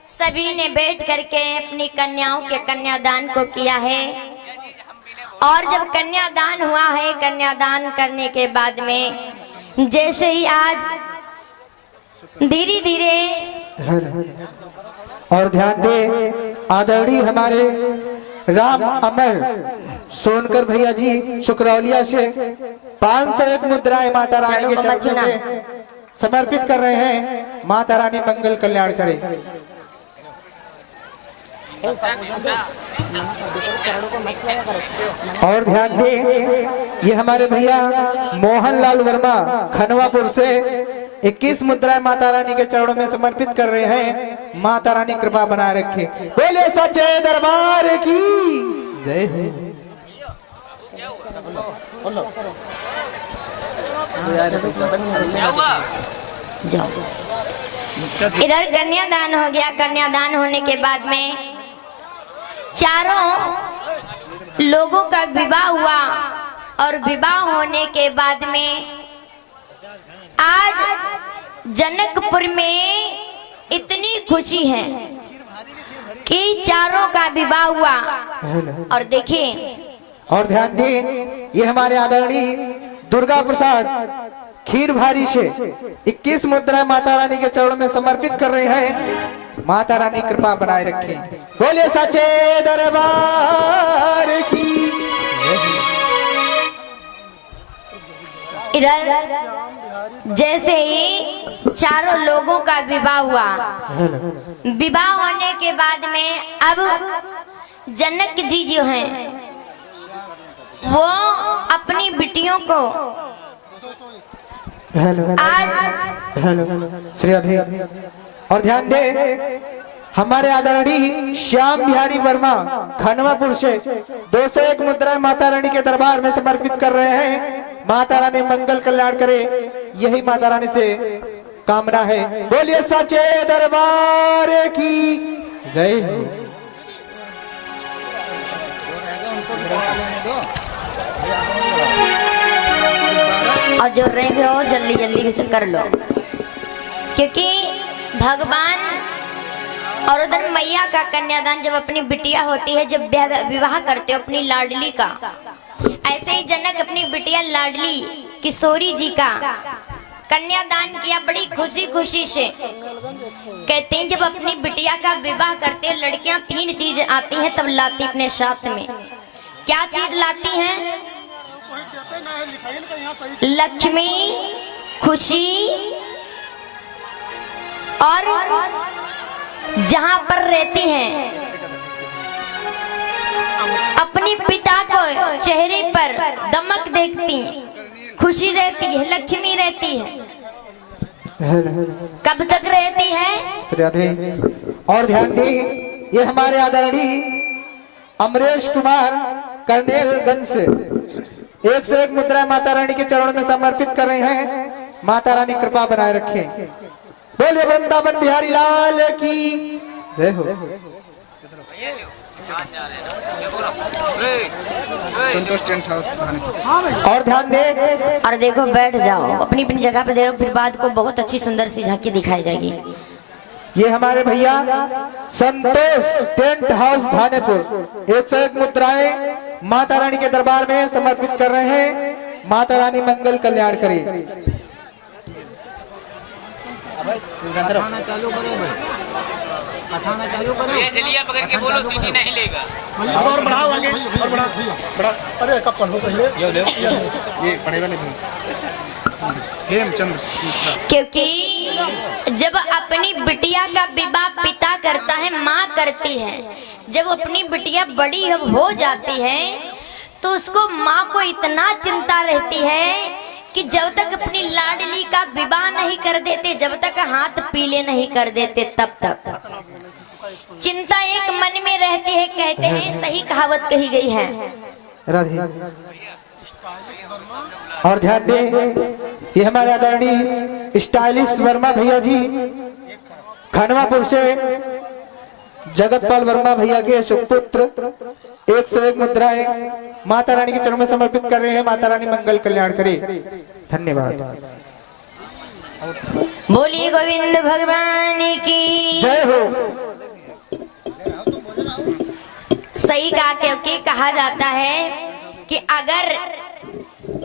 सभी ने बैठ करके अपनी कन्याओं के कन्यादान को किया है। और जब कन्यादान हुआ है, कन्यादान करने के बाद में जैसे ही आज धीरे धीरे और ध्यान दे आदरणीय हमारे राम अमर सोनकर भैया जी शुक्रौलिया से 501 मुद्राएं माता रानी के चरणों में समर्पित कर रहे हैं। माता रानी मंगल कल्याण करे। और ध्यान दे ये हमारे भैया मोहनलाल वर्मा खनवापुर से 21 मुद्राएं माता रानी के चरणों में समर्पित कर रहे हैं। माता रानी कृपा बनाए रखे। बोले सच्चे दरबार की जय हो। जाओ। इधर कन्यादान हो गया। कन्यादान होने के बाद में चारों लोगों का विवाह हुआ और विवाह होने के बाद में आज जनकपुर में इतनी खुशी है कि चारों का विवाह हुआ। और देखिए और ध्यान दें ये हमारे आदरणीय दुर्गा प्रसाद खीर भारी से 21 मुद्राएं माता रानी के चरणों में समर्पित कर रहे हैं। माता रानी कृपा बनाए रखे। बोले सच्चे दरबार की। इधर जैसे ही चारों लोगों का विवाह हुआ, विवाह होने के बाद में अब जनक जी जो हैं वो अपनी बिटियों को आज श्री अभी और ध्यान दे, हमारे आदरणीय श्याम बिहारी वर्मा खनवापुर से 201 मुद्राएं माता रानी के दरबार में समर्पित कर रहे हैं। माता रानी मंगल कल्याण करे, यही माता रानी से कामना है। बोलिए सच्चे दरबार की जय हो। और जो रह गए हो जल्दी जल्दी भी से कर लो, क्योंकि भगवान और उधर मैया का कन्यादान जब अपनी बिटिया होती है, जब विवाह करते हो अपनी लाडली का, ऐसे ही जनक अपनी बिटिया लाडली किशोरी जी का कन्यादान किया बड़ी खुशी खुशी से। कहते हैं जब अपनी बिटिया का विवाह करते हैं लड़कियां 3 चीज आती हैं तब लाती अपने साथ में। क्या चीज लाती हैं? लक्ष्मी, खुशी और जहां पर रहती हैं अपने पिता को चेहरे पर दमक देखती हैं, खुशी रहती है, लक्ष्मी रहती है। कब तक रहती है? और ध्यान दी, ये हमारे आदरणीय अमरेश कुमार कर्नेलगंज से 101 मुद्रा माता रानी के चरणों में समर्पित कर रहे हैं। माता रानी कृपा बनाए रखे। बोले वृंदावन बिहारी लाल की जय हो। और ध्यान दे, और देखो बैठ जाओ अपनी अपनी जगह पे, देखो फिर बाद को बहुत अच्छी सुंदर सी झांकी दिखाई जाएगी। ये हमारे भैया संतोष टेंट हाउस धानेपुर 101 मुद्राएं माता रानी के दरबार में समर्पित कर रहे हैं। माता रानी मंगल कल्याण करे। जलिया पकड़ के बोलो, सीटी नहीं लेगा। और बढ़ाओ आगे, और बढ़ा। अरे कब पढ़ो पहले ये पढ़े वाले हेमचंद्र। क्योंकि जब अपनी बिटिया का विवाह पिता करता है, माँ करती है, जब अपनी बिटिया बड़ी हो जाती है तो उसको माँ को इतना चिंता रहती है कि जब तक अपनी लाडली का विवाह नहीं कर देते, जब तक हाथ पीले नहीं कर देते, तब तक चिंता एक मन में रहती है। कहते हैं सही कहावत कही गई है। राधे। और ध्यान दे, ये हमारे आदरणीय स्टाइलिश वर्मा भैया जी खनवापुर से जगतपाल वर्मा भैया के सुपुत्र 101 मुद्राएं माता रानी के चरणों में समर्पित कर रहे हैं। माता रानी मंगल कल्याण करे। धन्यवाद। बोलिए गोविंद भगवान की जय हो। सही कहा, क्योंकि कहा जाता है कि अगर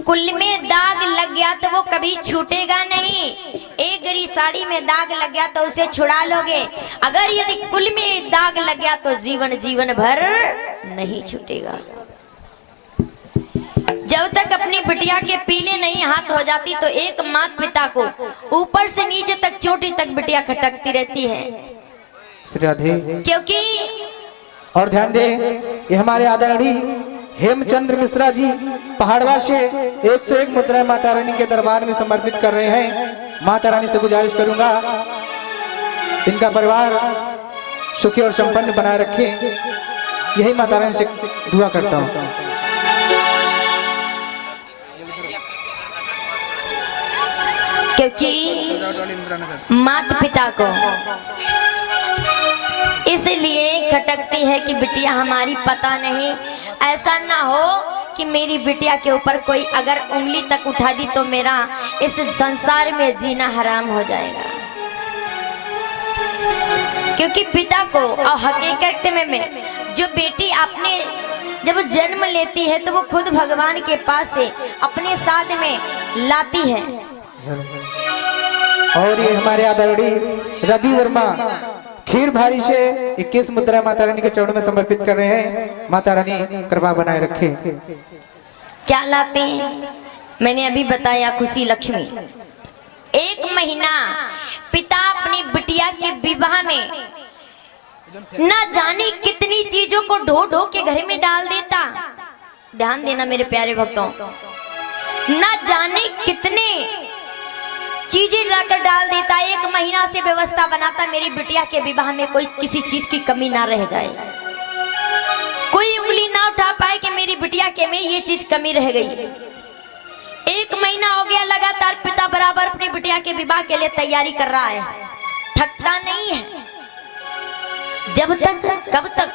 कुल में दाग लग गया तो वो कभी छूटेगा नहीं। एक गरी साड़ी में दाग लग गया तो उसे छुड़ा लोगे, अगर यदि कुल में दाग लग गया तो जीवन भर नहीं छूटेगा। जब तक अपनी बिटिया के पीले नहीं हाथ हो जाती तो एक माता पिता को ऊपर से नीचे तक चोटी तक बिटिया खटकती रहती है। क्योंकि और ध्यान दे, ये हमारे आदरणीय हेमचंद्र मिश्रा जी पहाड़वा से 101 मुद्रा माता रानी के दरबार में समर्पित कर रहे हैं। माता रानी से गुजारिश करूंगा इनका परिवार सुखी और संपन्न बनाए रखे, यही माता रानी से दुआ करता हूं। क्योंकि माता पिता को इसलिए खटकती है कि बिटिया हमारी पता नहीं, ऐसा ना हो कि मेरी बिटिया के ऊपर कोई अगर उंगली तक उठा दी तो मेरा इस संसार में जीना हराम हो जाएगा। क्योंकि पिता को और हकीकत में जो बेटी आपने जब जन्म लेती है तो वो खुद भगवान के पास से अपने साथ में लाती है। और ये हमारे आदरणीय रवि वर्मा खीर भारी से 21 मुद्रा माता रानी के चरणों में समर्पित कर रहे हैं। माता रानी कृपा बनाए रखे। क्या लाते हैं? मैंने अभी बताया खुशी लक्ष्मी। 1 महीना पिता अपनी बिटिया के विवाह में न जाने कितनी चीजों को ढो ढो के घर में डाल देता। ध्यान देना मेरे प्यारे भक्तों, न जाने कितने चीजें लाकर डाल देता। 1 महीना से व्यवस्था बनाता मेरी बिटिया के विवाह में कोई किसी चीज की कमी ना रह जाए, कोई उंगली ना उठा पाए कि मेरी बिटिया के में ये चीज कमी रह गई। 1 महीना हो गया लगातार पिता बराबर अपनी बिटिया के विवाह के लिए तैयारी कर रहा है, थकता नहीं है। जब तक कब तक?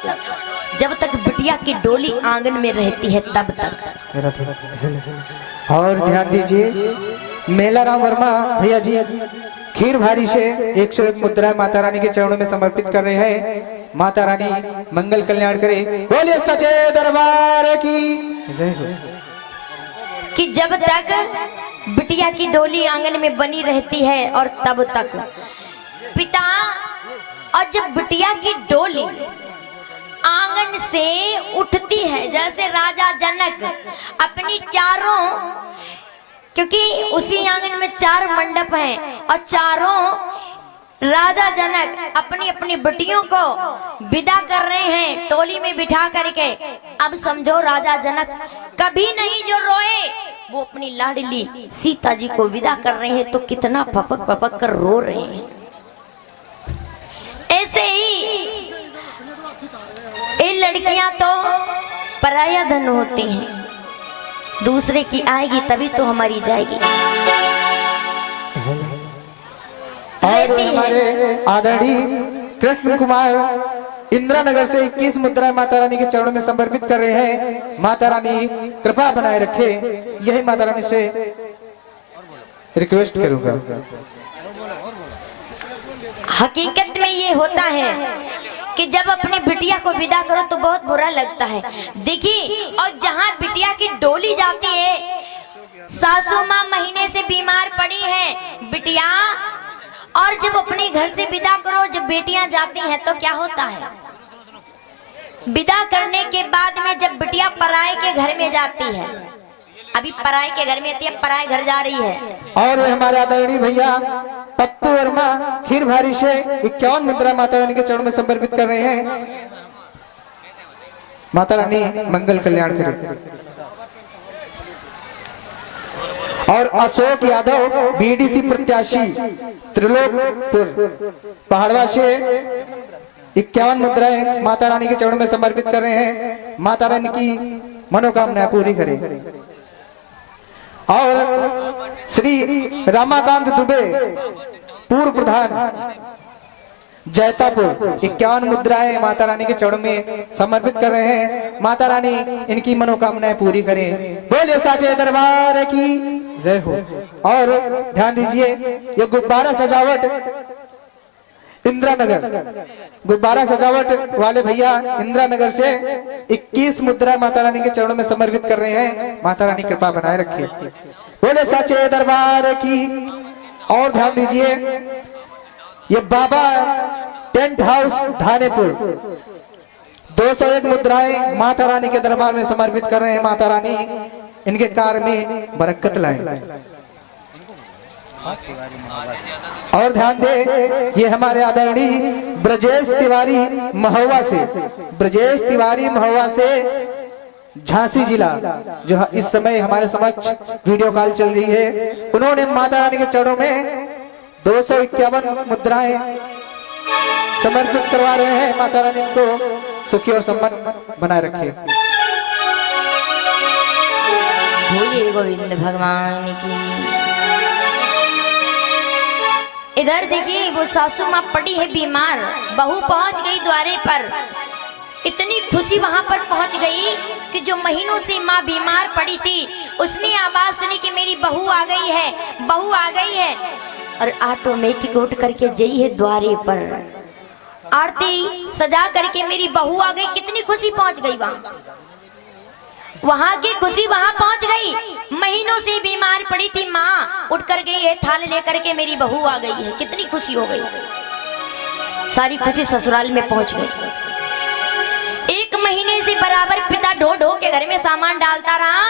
जब तक बिटिया की डोली आंगन में रहती है तब तक। और ध्यान दीजिए, मेला राम वर्मा भैया जी खीर भारी से 101 मुद्रा माता रानी के चरणों में समर्पित कर रहे हैं। माता रानी मंगल कल्याण करे। बोलिए सच्चे दरबार की जय हो। कि जब तक बिटिया की डोली आंगन में बनी रहती है और तब तक पिता, और जब बिटिया की डोली आंगन से उठती है, जैसे राजा जनक अपनी चारों, क्योंकि उसी आंगन में 4 मंडप हैं और चारों राजा जनक अपनी अपनी बेटियों को विदा कर रहे हैं टोली में बिठा करके। अब समझो राजा जनक कभी नहीं जो रोए, वो अपनी लाडली सीता जी को विदा कर रहे हैं तो कितना पपक पपक कर रो रहे हैं। ऐसे ही ये लड़कियां तो पराया धन होती हैं, दूसरे की आएगी तभी तो हमारी जाएगी। और हमारे आदरणीय कृष्ण कुमार इंदिरा नगर से 21 मुद्रा माता रानी के चरणों में समर्पित कर रहे हैं। माता रानी कृपा बनाए रखे, यही माता रानी से रिक्वेस्ट करूंगा। हकीकत में ये होता है कि जब अपनी बिटिया को विदा करो तो बहुत बुरा लगता है। देखिए, और जहाँ बिटिया की डोली जाती है, सासू माँ महीने से बीमार पड़ी है बिटिया, और जब अपने घर से विदा करो, जब बेटियां जाती हैं तो क्या होता है? विदा करने के बाद में जब बिटिया पराए के घर में जाती है, अभी पराए के घर में थी, अब पराए घर जा रही है। और हमारे आदरणीय भैया पप्पू वर्मा खीर भारी से 51 मुद्रा माता रानी के चरणों में समर्पित कर रहे हैं। माता रानी मंगल कल्याण करे। और अशोक यादव बीडीसी प्रत्याशी त्रिलोकपुर पहाड़वा से 51 मुद्राएं माता रानी के चरणों में समर्पित कर रहे हैं। माता रानी की मनोकामना पूरी करे। और श्री रामाकांत दुबे पूर्व प्रधान जैतापुर 51 मुद्राएं माता रानी के चरणों में समर्पित कर रहे हैं। माता रानी इनकी मनोकामनाएं पूरी करें। बोलिए साचे दरबार की जय हो। और ध्यान दीजिए, ये गुब्बारा सजावट इंदिरा नगर, गुब्बारा सजावट वाले भैया इंदिरा नगर से 21 मुद्रा माता रानी के चरणों में समर्पित कर रहे हैं। माता रानी कृपा बनाए रखे। बोले साचे दरबार की। और ध्यान दीजिए, ये बाबा टेंट हाउस धानेपुर 201 मुद्राएं माता रानी के दरबार में समर्पित कर रहे हैं। माता रानी इनके कार्य में बरकत लाए। और ध्यान दे, ये हमारे आदरणीय ब्रजेश तिवारी महुआ से, ब्रजेश तिवारी महुआ से झांसी जिला, जो इस समय हमारे समक्ष वीडियो कॉल चल रही है, उन्होंने माता रानी के चरणों में 251 मुद्राएं समर्पित करवा रहे हैं। माता रानी को सुखी और संपन्न बनाए रखे। बोलिए गोविंद भगवान की। इधर देखिए, वो सासू माँ पड़ी है बीमार, बहू पहुंच गई द्वारे पर। इतनी खुशी वहां पर पहुंच गई कि जो महीनों से माँ बीमार पड़ी थी, उसने आवाज सुनी कि मेरी बहू आ गई है, बहू आ गई है, और ऑटोमेटिक उठ करके गई है द्वारे पर। आरती सजा करके मेरी बहू आ गई, कितनी खुशी पहुंच गई वहां की खुशी वहां पहुंच गई। महीनों से बीमार पड़ी थी माँ, उठ कर गई है थाल लेकर के मेरी बहू आ गई है, कितनी खुशी हो गई। सारी खुशी ससुराल में पहुंच गई। 1 महीने से बराबर पिता ढो ढो के घर में सामान डालता रहा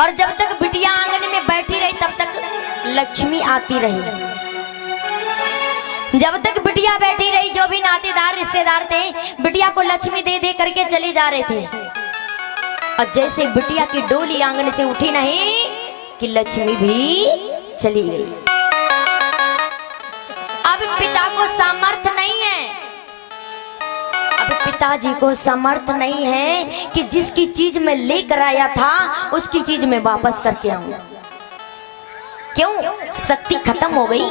और जब तक बिटिया आंगन में बैठी रही तब तक लक्ष्मी आती रही। जब तक बिटिया बैठी रही जो भी नातेदार रिश्तेदार थे बिटिया को लक्ष्मी दे दे करके चले जा रहे थे। और जैसे बिटिया की डोली आंगन से उठी नहीं कि लक्ष्मी भी चली गई। अब पिता को सामर्थ्य नहीं है, अब पिताजी को सामर्थ्य नहीं है कि जिसकी चीज मैं लेकर आया था उसकी चीज मैं वापस करके आऊं। क्यों? शक्ति खत्म हो गई,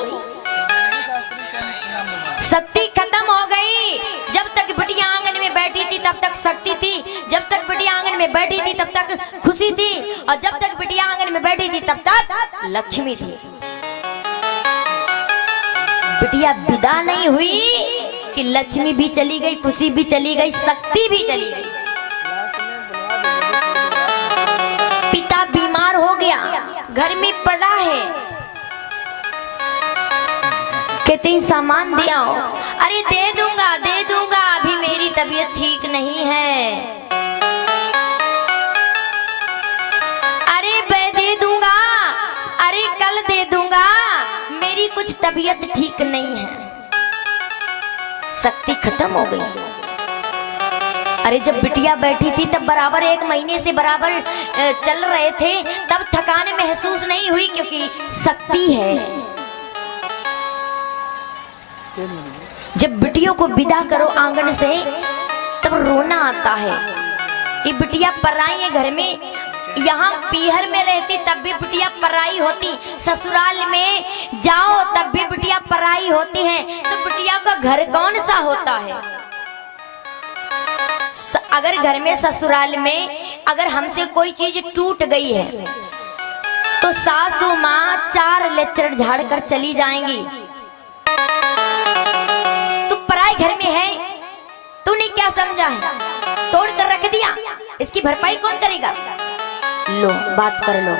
शक्ति खत्म हो गई। जब तक बिटिया आंगन में बैठी थी तब तक शक्ति थी, जब तक बिटिया आंगन में बैठी थी तब तक खुशी थी, और जब तक बिटिया आंगन में बैठी थी तब तक लक्ष्मी थी। बिटिया विदा नहीं हुई कि लक्ष्मी भी चली गई, खुशी भी चली गई, शक्ति भी चली गई। पिता बीमार हो गया, घर में पड़ा है, कहते हैं सामान दे आओ। अरे दे दूंगा, अभी मेरी तबीयत ठीक नहीं है। अरे मैं दे दूंगा, अरे कल दे दूंगा, मेरी कुछ तबीयत ठीक नहीं है। शक्ति खत्म हो गई। अरे जब बिटिया बैठी थी तब बराबर 1 महीने से बराबर चल रहे थे, तब थकान महसूस नहीं हुई क्योंकि शक्ति है। जब बिटियों को विदा करो आंगन से तब रोना आता है। ये बिटिया पराई है घर में, यहाँ पीहर में रहती तब भी बिटिया पराई होती, ससुराल में जाओ तब भी बिटिया पराई होती है, तो बिटिया का घर कौन सा होता है? अगर घर में ससुराल में अगर हमसे कोई चीज टूट गई है तो सासू माँ 4 लेचड़ झाड़ कर चली जाएंगी। घर में है, तूने क्या समझा है? तोड़ कर रख दिया, इसकी भरपाई कौन करेगा? लो बात कर लो।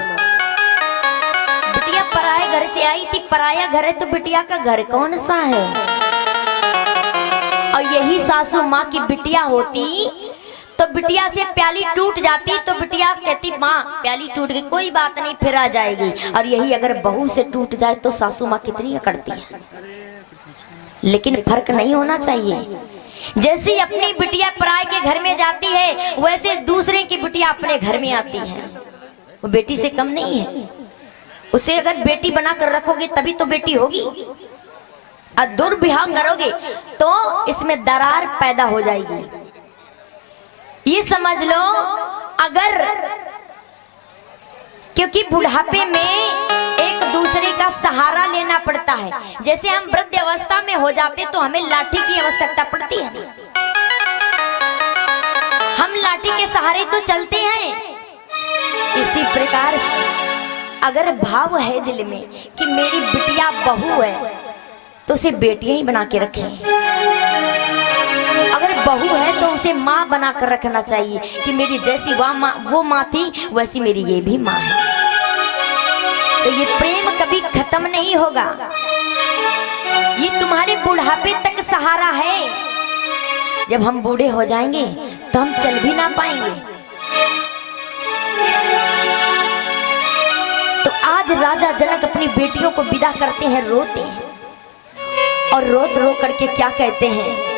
बिटिया पराये घर से आई थी, पराया घर है तो बिटिया का घर कौन सा है? और यही सासू माँ की बिटिया होती तो बिटिया से प्याली टूट जाती तो बिटिया कहती माँ प्याली टूट गई, कोई बात नहीं फिर आ जाएगी। और यही अगर बहू से टूट जाए तो सासू माँ कितनी अकड़ती है। लेकिन फर्क नहीं होना चाहिए। जैसी अपनी बिटिया पराये के घर में जाती है वैसे दूसरे की बिटिया अपने घर में आती है। वो बेटी से कम नहीं है। उसे अगर बेटी बना कर रखोगे तभी तो बेटी होगी, और दुर्व्यवहार करोगे तो इसमें दरार पैदा हो जाएगी। ये समझ लो। अगर क्योंकि बुढ़ापे में एक दूसरे का सहारा लेना पड़ता है। जैसे हम वृद्ध अवस्था में हो जाते तो हमें लाठी की आवश्यकता पड़ती है, हम लाठी के सहारे तो चलते हैं। इसी प्रकार से अगर भाव है दिल में कि मेरी बिटिया बहू है तो उसे बेटियां ही बना के रखें। अगर बहू है तो उसे माँ बना कर रखना चाहिए कि मेरी जैसी वो माँ थी वैसी मेरी ये भी माँ है। तो ये प्रेम कभी खत्म नहीं होगा। ये तुम्हारे बुढ़ापे तक सहारा है। जब हम बूढ़े हो जाएंगे तो हम चल भी ना पाएंगे। तो आज राजा जनक अपनी बेटियों को विदा करते हैं, रोते हैं और रो करके क्या कहते हैं?